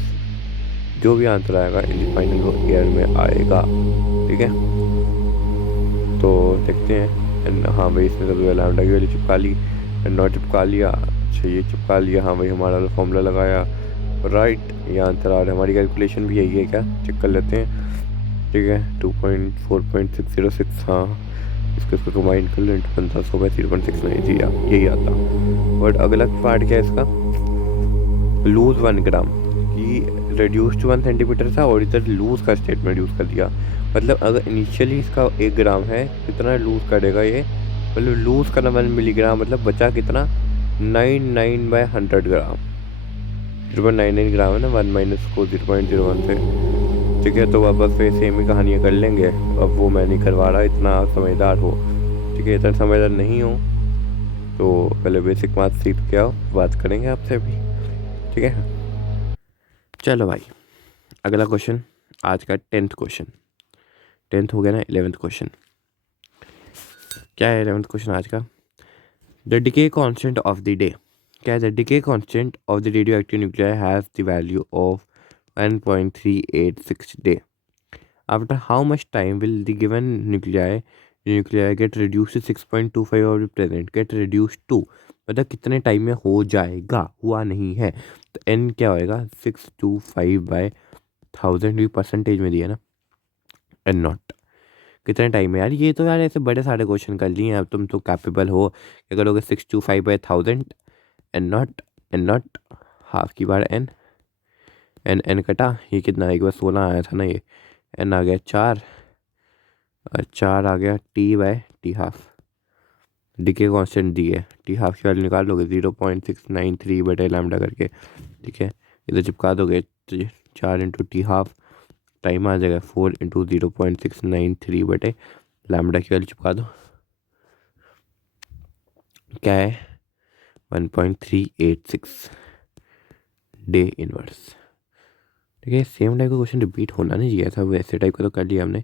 जो भी आंसर आएगा इन फाइनल वो ईयर में आएगा। ठीक है, तो देखते हैं। हाँ भाई, इसमें तो लैम्डा की वैल्यू चिपका ली, नॉट चिपका लिया। अच्छा, ये चिपका लिया। हाँ भाई, हमारा फॉर्मूला लगाया, राइट। ये आंसर आ रहा है। हमारी कैलकुलेशन भी यही है क्या? चेक कर लेते हैं। ठीक है, 2.4.606। हाँ, इसको कंबाइन कर लो इंटू 1500 बाई 0.69 जी, यही आता। बट अगला पार्ट क्या है इसका? लूज 1 ग्राम की रिड्यूस टू 1 सेंटीमीटर था, और इधर लूज का स्टेटमेंट यूज़ कर दिया। मतलब अगर इनिशियली इसका 1 ग्राम है, कितना लूज करेगा ये? मतलब लूज करना 1 मिलीग्राम, मतलब बचा कितना? 99/100 ग्राम। 0.99 ग्राम है ना, 1 माइनस को 0.01 से। ठीक है, तो वापस फिर सेम ही कहानियाँ कर लेंगे। अब वो मैं नहीं करवा रहा, इतना आप समझदार हो। ठीक है, इतना समझदार नहीं हो तो पहले बेसिक मैथ सीख के आओ, बात करेंगे आपसे भी। ठीक है, चलो भाई, अगला क्वेश्चन आज का 10th क्वेश्चन। 10th हो गया ना, 11th क्वेश्चन। क्या है 11th क्वेश्चन आज का? The decay constant of the day. क्या है? The decay constant of the radio active nuclei has the value of 1.386 day. After how much time will the given nuclei get reduced to 6.25 और present get reduced to, मतलब कितने time में हो जाएगा, हुआ नहीं है। तो n क्या होएगा? 625/1000 भी परसेंटेज में दिया ना, एन नॉट। कितने टाइम में? यार ये तो यार ऐसे बड़े सारे क्वेश्चन कर लिए हैं। अब तुम तो कैपेबल हो, क्या करोगे? 625/1000 एन नॉट हाफ की बार एन एन एन कटा, ये कितना? एक बार 16 आया था ना, ये एन आ गया 4, और 4 आ गया t/t½ डिके कांस्टेंट दी है। टी हाफ की वैल्यू निकाल लोगे 0.693/लैम्डा करके। ठीक है, इधर चिपका दोगे तो 4 इंटू t½ टाइम आ जाएगा 4 इंटू 0.693/लैम्डा की वैल्यू चिपका दो। क्या है? 1.386 डे इनवर्स। ठीक है, सेम टाइप का क्वेश्चन रिपीट होना नहीं चाहिए था, वैसे टाइप का तो कर लिया हमने।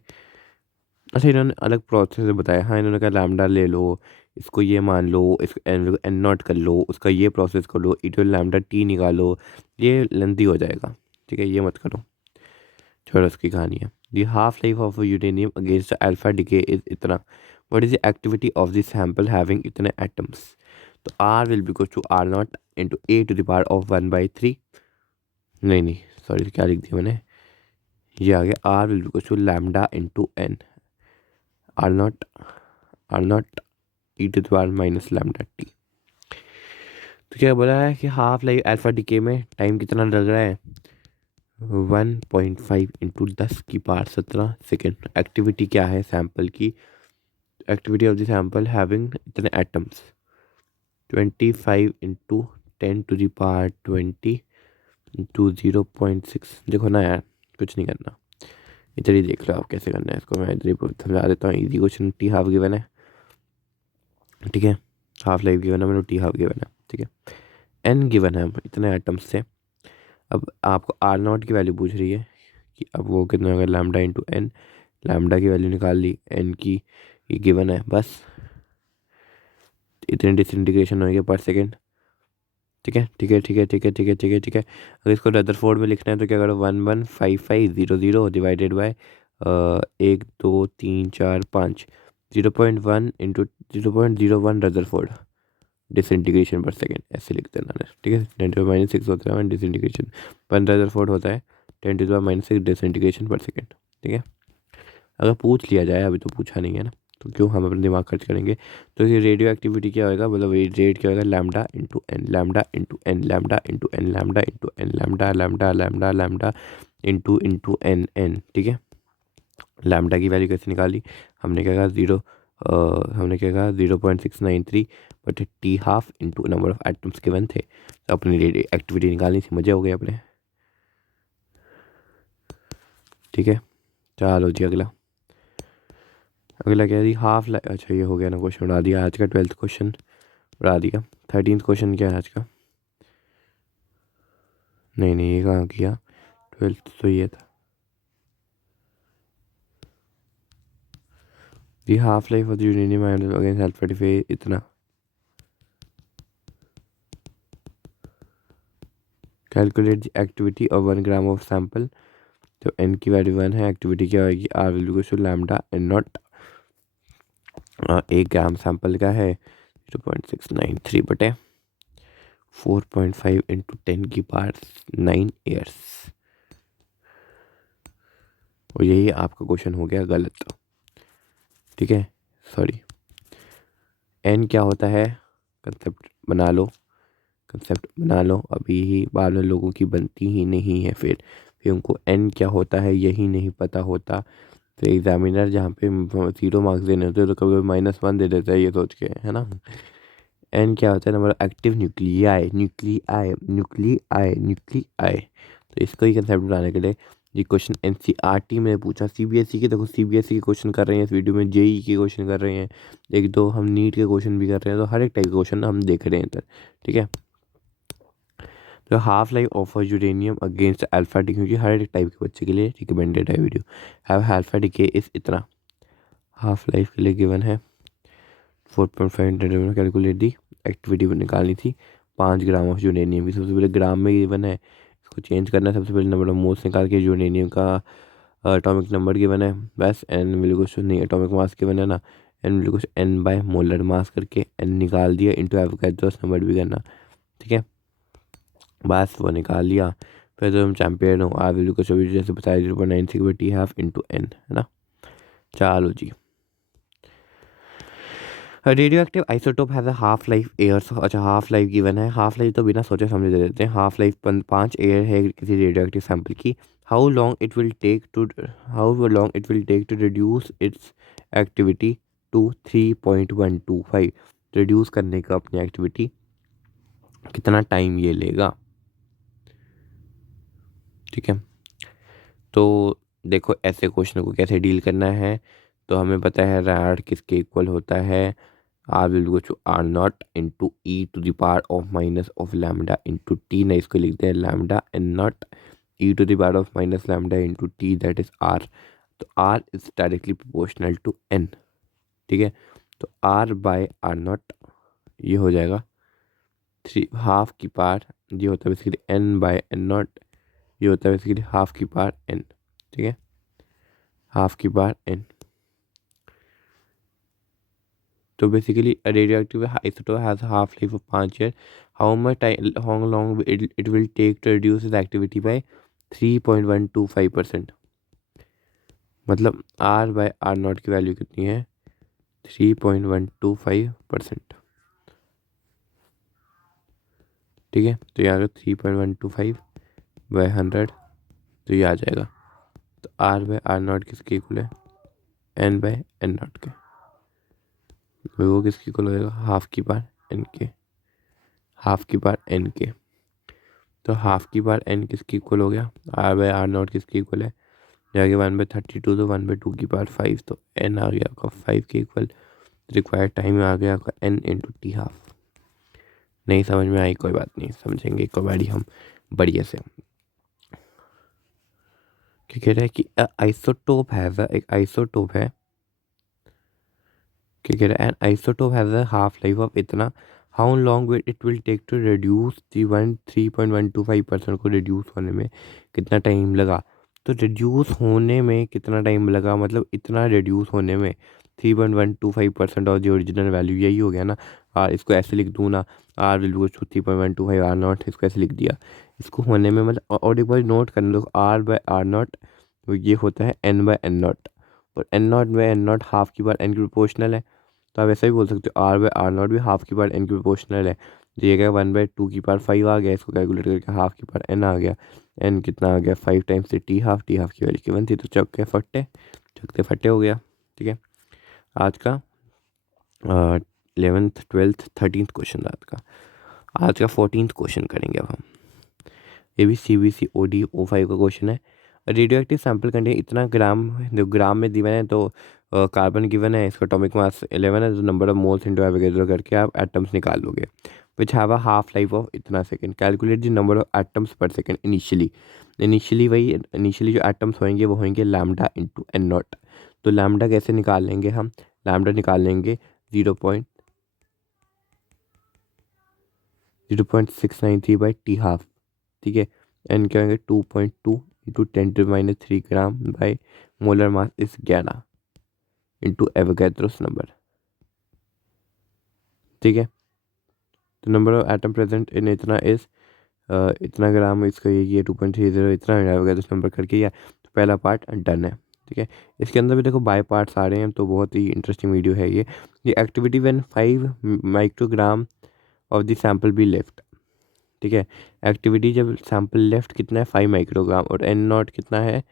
अच्छा, इन्होंने अलग प्रोसेस बताया। हाँ, इन्होंने कहा लैम्डा ले लो, इसको ये मान लो, इसको एन नॉट कर लो, उसका ये प्रोसेस कर लो, इटो लैम्डा टी निकालो। ये लेंथी हो जाएगा। ठीक है, ये मत करो, छोड़ो उसकी कहानी है। The half life of uranium against the alpha decay is इतना। What is the activity of the sample having इतने एटम्स? तो are will be equal to are naught into E to the power of 1/3। नहीं नहीं, sorry, क्या लिख दिया मैंने? ये आ गया R will be equal to lambda into n, R naught E to the power minus lambda T. तो क्या बोला है कि हाफ लाइफ अल्फा डिके में टाइम कितना लग रहा है? 1.5 इंटू 10⁻17 एक्टिविटी क्या है सैंपल की? Activity of the sample having इतने एटम्स 25 इंटू 10⁻20 इंटू 0.6। देखो ना यार, कुछ नहीं करना, इधर ही देख लो आप कैसे करना है इसको। मैं इधर ही समझा देता हूँ। Easy question, T half given है। ठीक है, हाफ लाइफ गिवन है, मैंने टी हाफ गिवन है। ठीक है, एन गिवन है इतने आइटम्स से। अब आपको आर नॉट की वैल्यू पूछ रही है कि अब वो कितना होगा? Lambda into n. लैम्डा की वैल्यू निकाल ली, एन की ये गिवन है, बस इतने डिसइंटीग्रेशन होंगे पर सेकेंड। ठीक है, ठीक है, ठीक है, ठीक है, ठीक है, ठीक है, ठीक है। अगर इसको रदरफोर्ड में लिखना है तो क्या करो? 115500 divided by 1 2 3 4 5, 0.1 into 0.01 Rutherford disintegration पर सेकेंड, ऐसे लिख देना है। ठीक है, 10⁻⁻6 होता है डिसइंटीग्रेशन, 1 रदरफोर्ड होता है 10⁻⁻6 डिसइंटीग्रेशन पर सेकेंड। ठीक है, अगर पूछ लिया जाए, अभी तो पूछा नहीं है ना, तो क्यों हम अपना दिमाग खर्च करेंगे? तो ये रेडियो एक्टिविटी क्या होगा? मतलब रेट क्या होगा? Lambda into n, lambda into n, lambda into n, lambda into n, lambda lambda lambda lambda into n n. ठीक है, लैम्डा की वैल्यू कैसे निकाली? हमने क्या कहा? 0.693, but T half into number of atoms given थे, तो अपनी एक्टिविटी निकालनी थी, मजे हो गए अपने। ठीक है, चलो जी अगला। अगला क्या है, हाफ लाइफ, अच्छा ये हो गया ना, क्वेश्चन उड़ा दिया आज का, 12th क्वेश्चन उड़ा दिया। 13th क्वेश्चन क्या है आज का, नहीं नहीं ये कहाँ किया, 12th तो ये था। The half life of the uranium ion against alpha D, इतना। Calculate the activity of 1 gram of sample, तो एन की वैल्यू 1 है, एक्टिविटी क्या होगी, आर वैल्यू को lambda N naught, 1 gram sample का है 0.693 बटे 4.5 इंटू 10⁹ ईयर्स। और यही आपका क्वेश्चन हो गया गलत, ठीक है, सॉरी। एन क्या होता है, कंसेप्ट बना लो, कंसेप्ट बना लो, अभी ही बाद में लोगों की बनती ही नहीं है, फिर उनको एन क्या होता है यही नहीं पता होता, तो एग्जामिनर जहाँ पे 0 मार्क्स देने होते हैं तो कभी -1 दे देता है ये सोच के, है ना। एन क्या होता है, number active nuclei, nuclei nuclei nuclei. तो इसको ही कंसेप्ट बनाने के लिए ये क्वेश्चन एनसीईआरटी में पूछा, सीबीएसई के, देखो सीबीएसई के क्वेश्चन कर रहे हैं इस वीडियो में, जेई के क्वेश्चन कर रहे हैं, एक दो हम नीट के क्वेश्चन भी कर रहे हैं, तो हर एक टाइप के क्वेश्चन हम देख रहे हैं इधर, ठीक है। तो half life of uranium against alpha D, क्योंकि हर एक टाइप के बच्चे के लिए रिकमेंडेड है वीडियो, हैव अल्फा डी के इस इतना, हाफ लाइफ के लिए गिवन है 4.5, कैलकुलेट दी एक्टिविटी निकालनी थी 5 ग्राम ऑफ यूरेनियम की, सबसे पहले ग्राम में गिवन है, इसको चेंज करना है, सबसे पहले नंबर ऑफ मोल्स निकाल के यूरेनियम का एटॉमिक नंबर गिवन है, बस एन वैल्यू कुछ नहीं, एटॉमिक मास गिवन है ना, एन वैल्यू कुछ एन बाय मोलर मास करके एन निकाल दिया, इंटू एवोगैड्रोस नंबर भी करना, ठीक है, बस वो निकाल लिया। फिर तो हम चैम्पियन हो, आर वैल्यू कुछ अभी जैसे बताया 0.96/T½ इंटू एन, है ना। चलो जी, radio active isotope has a half life years, अच्छा हाफ लाइफ गिवन है, हाफ लाइफ तो बिना सोचे समझे दे देते हैं, हाफ लाइफ 5 एयर है किसी रेडियो एक्टिव सैंपल की। How long it will take to reduce its activity to 3.125, reduce करने का अपनी एक्टिविटी कितना टाइम ये लेगा, ठीक है। तो देखो ऐसे क्वेश्चन को कैसे डील करना है, तो हमें पता है रैड किसके इक्वल होता है, are will go to are naught into E to the power of minus of lambda into T, ना इसको लिखते हैं lambda N naught E to the power of minus lambda into T, that is R. तो R is directly proportional to N, ठीक है। तो are by R not ये हो जाएगा 3 हाफ की पावर, ये होता है basically n by N naught, ये होता है बेसिकली हाफ की पावर एन, ठीक है, हाफ की पावर एन। तो basically radio active isotope has half life of 5 year, how long it will take to reduce is activity by 3.125%, मतलब R by R naught की वैल्यू कितनी है 3.125%, ठीक है। तो यहाँ 3.125 बाय 100, तो ये आ जाएगा, तो आर बाय आर नॉट किसके इक्वल है, एन बाय एन नॉट के, वो किसके इक्वल हो जाएगा, हाफ की पावर एन के, हाफ की पावर एन के। तो हाफ की पावर एन किसके इक्वल हो गया, आर बाय आर नॉट किसके इक्वल है, जाके 1/32, तो 1/2 की पावर 5, तो एन आ गया आपका 5 के इक्वल, रिक्वायर्ड टाइम आ गया आपका एन इंटू टी हाफ। नहीं समझ में आई कोई बात नहीं, समझेंगे एक बारी हम बढ़िया से। क्या कह रहा है कि आइसोटोप हैज़ एक आइसोटोप है, क्या कह रहा है, an isotope has a half life of इतना, how long it will take to reduce the 3.125% को रिड्यूस होने में कितना टाइम लगा। तो रिड्यूस होने में कितना टाइम लगा, मतलब इतना रिड्यूस होने में 3.125% और जो ओरिजिनल वैल्यू यही हो गया ना, इसको ऐसे लिख दूँ ना, R will go to 3.125 R naught, इसको ऐसे लिख दिया, इसको होने में मतलब, और एक बार नोट करने दो, आर बाय आर नॉट ये होता है एन बाय एन नॉट, और n naught by N naught half की बार एन की प्रोपोर्शनल है, तो आप ऐसा भी बोल सकते हो आर बाय आर नॉट भी हाफ की पावर एन की प्रोपोर्शनल है, दिए गया 1/2 की पावर 5 आ गया, इसको कैलकुलेट करके हाफ की पावर एन आ गया, एन कितना आ गया 5 टाइम्स से टी हाफ की वैल्यू गिवन थी, तो चौके फट्टे चकते फट्टे हो गया, ठीक है। आज का 11th 12th 13th क्वेश्चन रात का, आज का 14th क्वेश्चन करेंगे अब हम, ये भी CBC OD O5 का क्वेश्चन है, रेडियो एक्टिव सैंपल कंटेन इतना ग्राम, जो ग्राम में दिया है तो कार्बन गिवन है, इसका एटॉमिक मास 11 है, तो number of moles into Avogadro करके आप एटम्स निकाल लोगे which have a half life of इतना second. Calculate the number of atoms per second initially जो एटम्स होंगे वो होंगे लैम्डा इंटू एन नॉट। तो लैम्डा कैसे निकाल लेंगे हम, लैम्डा निकाल लेंगे 0.0693/t हाफ, ठीक है। एन क्या होंगे 2.2 इंटू 10⁻³ बाई मोलर मास इस 11 इंटू एवोगैड्रोस नंबर, ठीक है। तो number of atom present in इतना इस इतना ग्राम, इसका ये 2.30 इतना एवोगैड्रोस नंबर करके या, तो पहला पार्ट डन है, ठीक है। इसके अंदर भी देखो बाय पार्ट्स आ रहे हैं, तो बहुत ही इंटरेस्टिंग वीडियो है ये activity when 5 microgram of the sample be left, ठीक है। एक्टिविटी जब सैंपल लेफ्ट कितना है 5 माइक्रोग्राम, और एन नॉट कितना है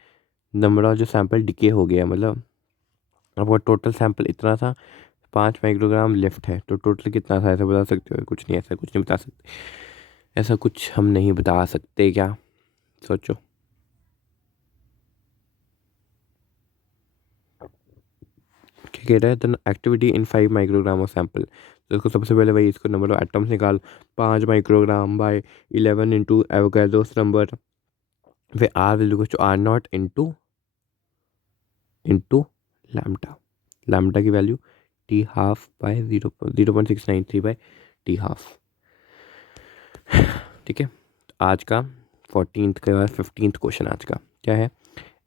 नंबर ऑफ जो सैंपल डिके हो गया, मतलब आपका टोटल सैंपल इतना था, 5 माइक्रोग्राम लेफ्ट है, तो टोटल कितना था ऐसा बता सकते हो? कुछ नहीं, ऐसा कुछ नहीं बता सकते, ऐसा कुछ हम नहीं बता सकते क्या, सोचो। क्या कह रहा है, तो activity in 5 microgram of sample, तो इसको सबसे पहले भाई इसको नंबर ऑफ एटम्स निकाल, 5 microgram by 11 into Avogadro's number, फिर आर वैल्यू को R naught into lambda, lambda की वैल्यू T12/0.693/T हाफ, ठीक है। आज का 14th का 15th क्वेश्चन आज का क्या है,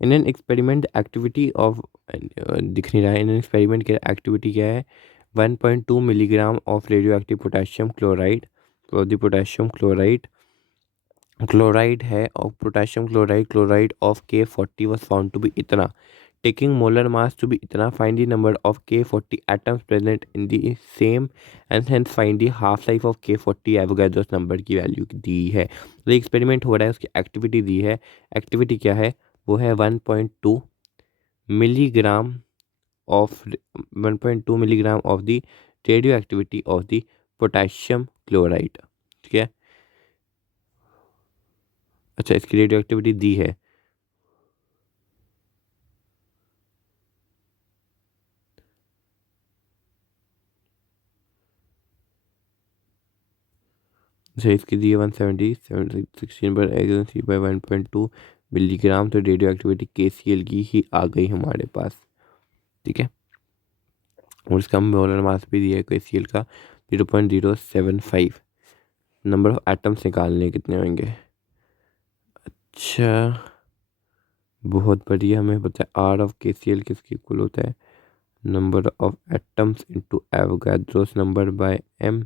in an experiment activity of, दिख नहीं रहा है, इन एन एक्सपेरिमेंट की एक्टिविटी क्या है, 1.2 milligram of radio active potassium chloride, तो द पोटेशियम क्लोराइड है, और potassium chloride of K40 was found to be इतना, taking molar mass to be इतना, find the number of K40 atoms present in the same and hence find the half life of K40 Avogadro's number की value दी है। तो experiment हो रहा है, उसकी activity दी है, एक्टिविटी क्या है, वो है 1.2 milligram of 1.2 milligram of the radio activity of the potassium chloride, ठीक है। अच्छा, इसकी रेडियो एक्टिविटी दी है, अच्छा इसकी दी है 170/16/1.2 मिलीग्राम, तो रेडियो एक्टिविटी KCl की ही आ गई हमारे पास, ठीक है। और इसका मोलर मास भी दिया है KCl का 0.075, नंबर ऑफ एटम्स निकालने कितने होंगे, अच्छा बहुत बढ़िया, हमें पता है आर ऑफ KCl किसके इक्वल होता है, number of atoms into Avogadro's number by m,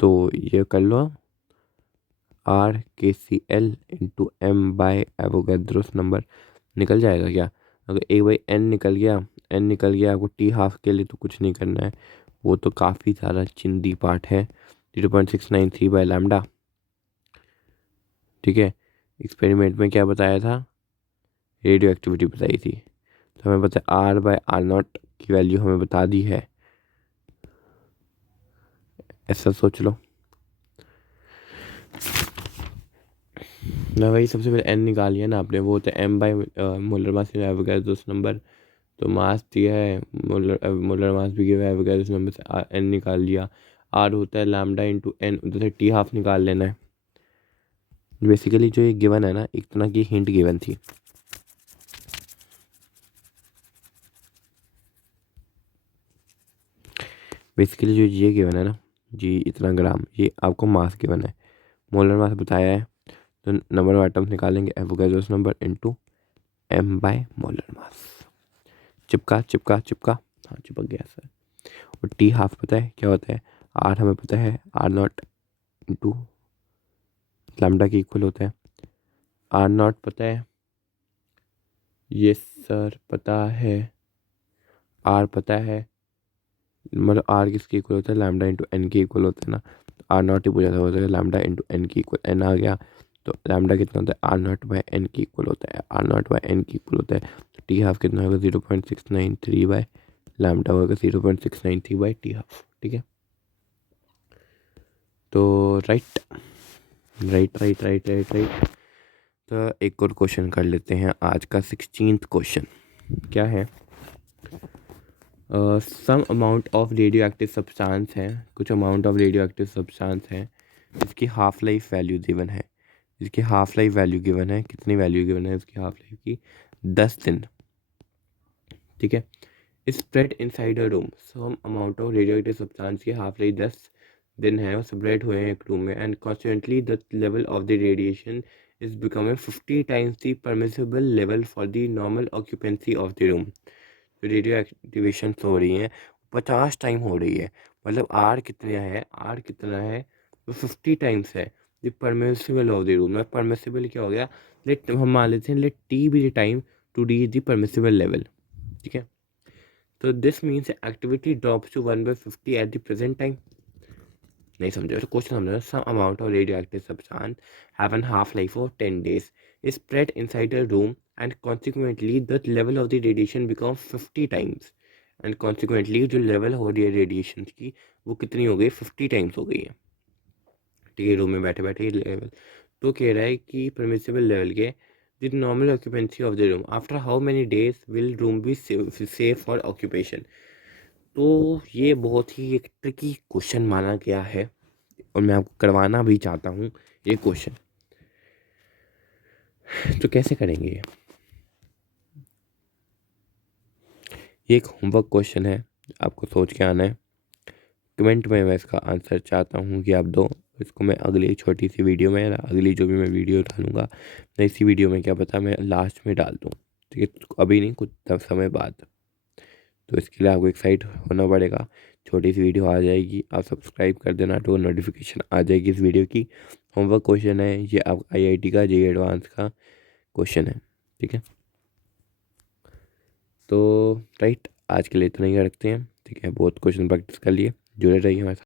तो ये कर लो RKCl into m by Avogadro's number, निकल जाएगा क्या, अगर A/n निकल गया आपको T हाफ के लिए तो कुछ नहीं करना है, वो तो काफ़ी सारा चिंदी पार्ट है, 0.693/लैम्डा, ठीक है। एक्सपेरिमेंट में क्या बताया था, रेडियो एक्टिविटी बताई थी, तो हमें पता है R/R0 की वैल्यू हमें बता दी है, ऐसा सोच लो ना भाई। सबसे पहले n निकाल लिया ना आपने, वो होता है m by molar mass Avogadro's number, तो मास दिया है, मोलर मास भी दिया है, एवोगैड्रोस नंबर से n निकाल लिया, r होता है लैम्डा इंटू n, उधर से T हाफ निकाल लेना है। बेसिकली जो ये गिवन है ना, एक तरह की हिंट गिवन थी, बेसिकली जो ये गिवन है ना जी, इतना ग्राम, ये आपको मास गिवन है, मोलर मास बताया है, तो नंबर ऑफ एटम्स निकालेंगे Avogadro's number into m by molar mass, चिपका चिपका चिपका, हाँ चिपक गया सर। और T हाफ पता है क्या होता है, R हमें पता है R0 इंटू लैम्डा के इक्वल होता है, R0 पता है, ये सर पता है, R पता है, मतलब R किसके इक्वल होता है, लैम्डा इंटू एन के इक्वल होता है ना, R0 ही पूछा था, होता है लैम्डा इंटू एन के इक्वल, एन आ गया, तो लैम्डा कितना होता है R0/n के इक्वल होता है, R0/n के इक्वल होता है, तो T हाफ कितना होगा 0.693/लैम्डा होगा 0.693/T हाफ, ठीक है। तो right right right right right right, तो एक और क्वेश्चन कर लेते हैं, आज का 16th क्वेश्चन क्या है। Some amount of radio active substance है, कुछ amount of radio active substance है जिसकी हाफ लाइफ वैल्यू गिवन है, जिसकी हाफ लाइफ वैल्यू गिवन है, कितनी वैल्यू गिवन है उसकी हाफ लाइफ की, 10 दिन। ठीक है, spread inside a room, some amount of radio active substance की हाफ लाइफ 10 दिन है और सेपरेट हुए हैं एक रूम में, and constantly the level of the radiation is becoming 50 times the permissible level for the normal occupancy of the room. जो radio activation हो रही है 50 टाइम हो रही है, मतलब आर कितना है, आर कितना है तो 50 टाइम्स है the permissible of the room. मतलब परमिसिबल क्या हो गया, लेट हम मान लेते हैं let T be the time to reach the permissible level. ठीक है, तो this means activity drops to 1/50 at the present time. नहीं समझे तो क्वेश्चन समझो, some amount of radio active substance have an half life of 10 days spread inside a room and consequently the level of the radiation becomes 50 times, and consequently जो level हो रही है radiation की वो कितनी हो गई, 50 टाइम्स हो गई है। ठीक है, रूम में बैठे बैठे लेवल तो कह रहा है कि परमिसिबल लेवल के the normal occupancy of the room after how many days will room be safe for occupation. तो ये बहुत ही एक ट्रिकी क्वेश्चन माना गया है और मैं आपको करवाना भी चाहता हूँ ये क्वेश्चन। तो कैसे करेंगे ये एक होमवर्क क्वेश्चन है, आपको सोच के आना है। कमेंट में मैं इसका आंसर चाहता हूँ कि आप दो, इसको मैं अगली छोटी सी वीडियो में, अगली जो भी मैं वीडियो डालूँगा मैं इसी वीडियो में क्या पता मैं लास्ट में डाल दूँ। ठीक है, तो अभी नहीं, कुछ समय बाद। तो इसके लिए आपको एक्साइट होना पड़ेगा, छोटी सी वीडियो आ जाएगी, आप सब्सक्राइब कर देना तो नोटिफिकेशन आ जाएगी इस वीडियो की। होमवर्क क्वेश्चन है ये, आप आईआईटी का जे एडवांस का क्वेश्चन है। ठीक है, तो राइट, आज के लिए इतना ही रखते हैं। ठीक है, बहुत क्वेश्चन प्रैक्टिस कर लिए, जुड़े रहिए हमारे साथ।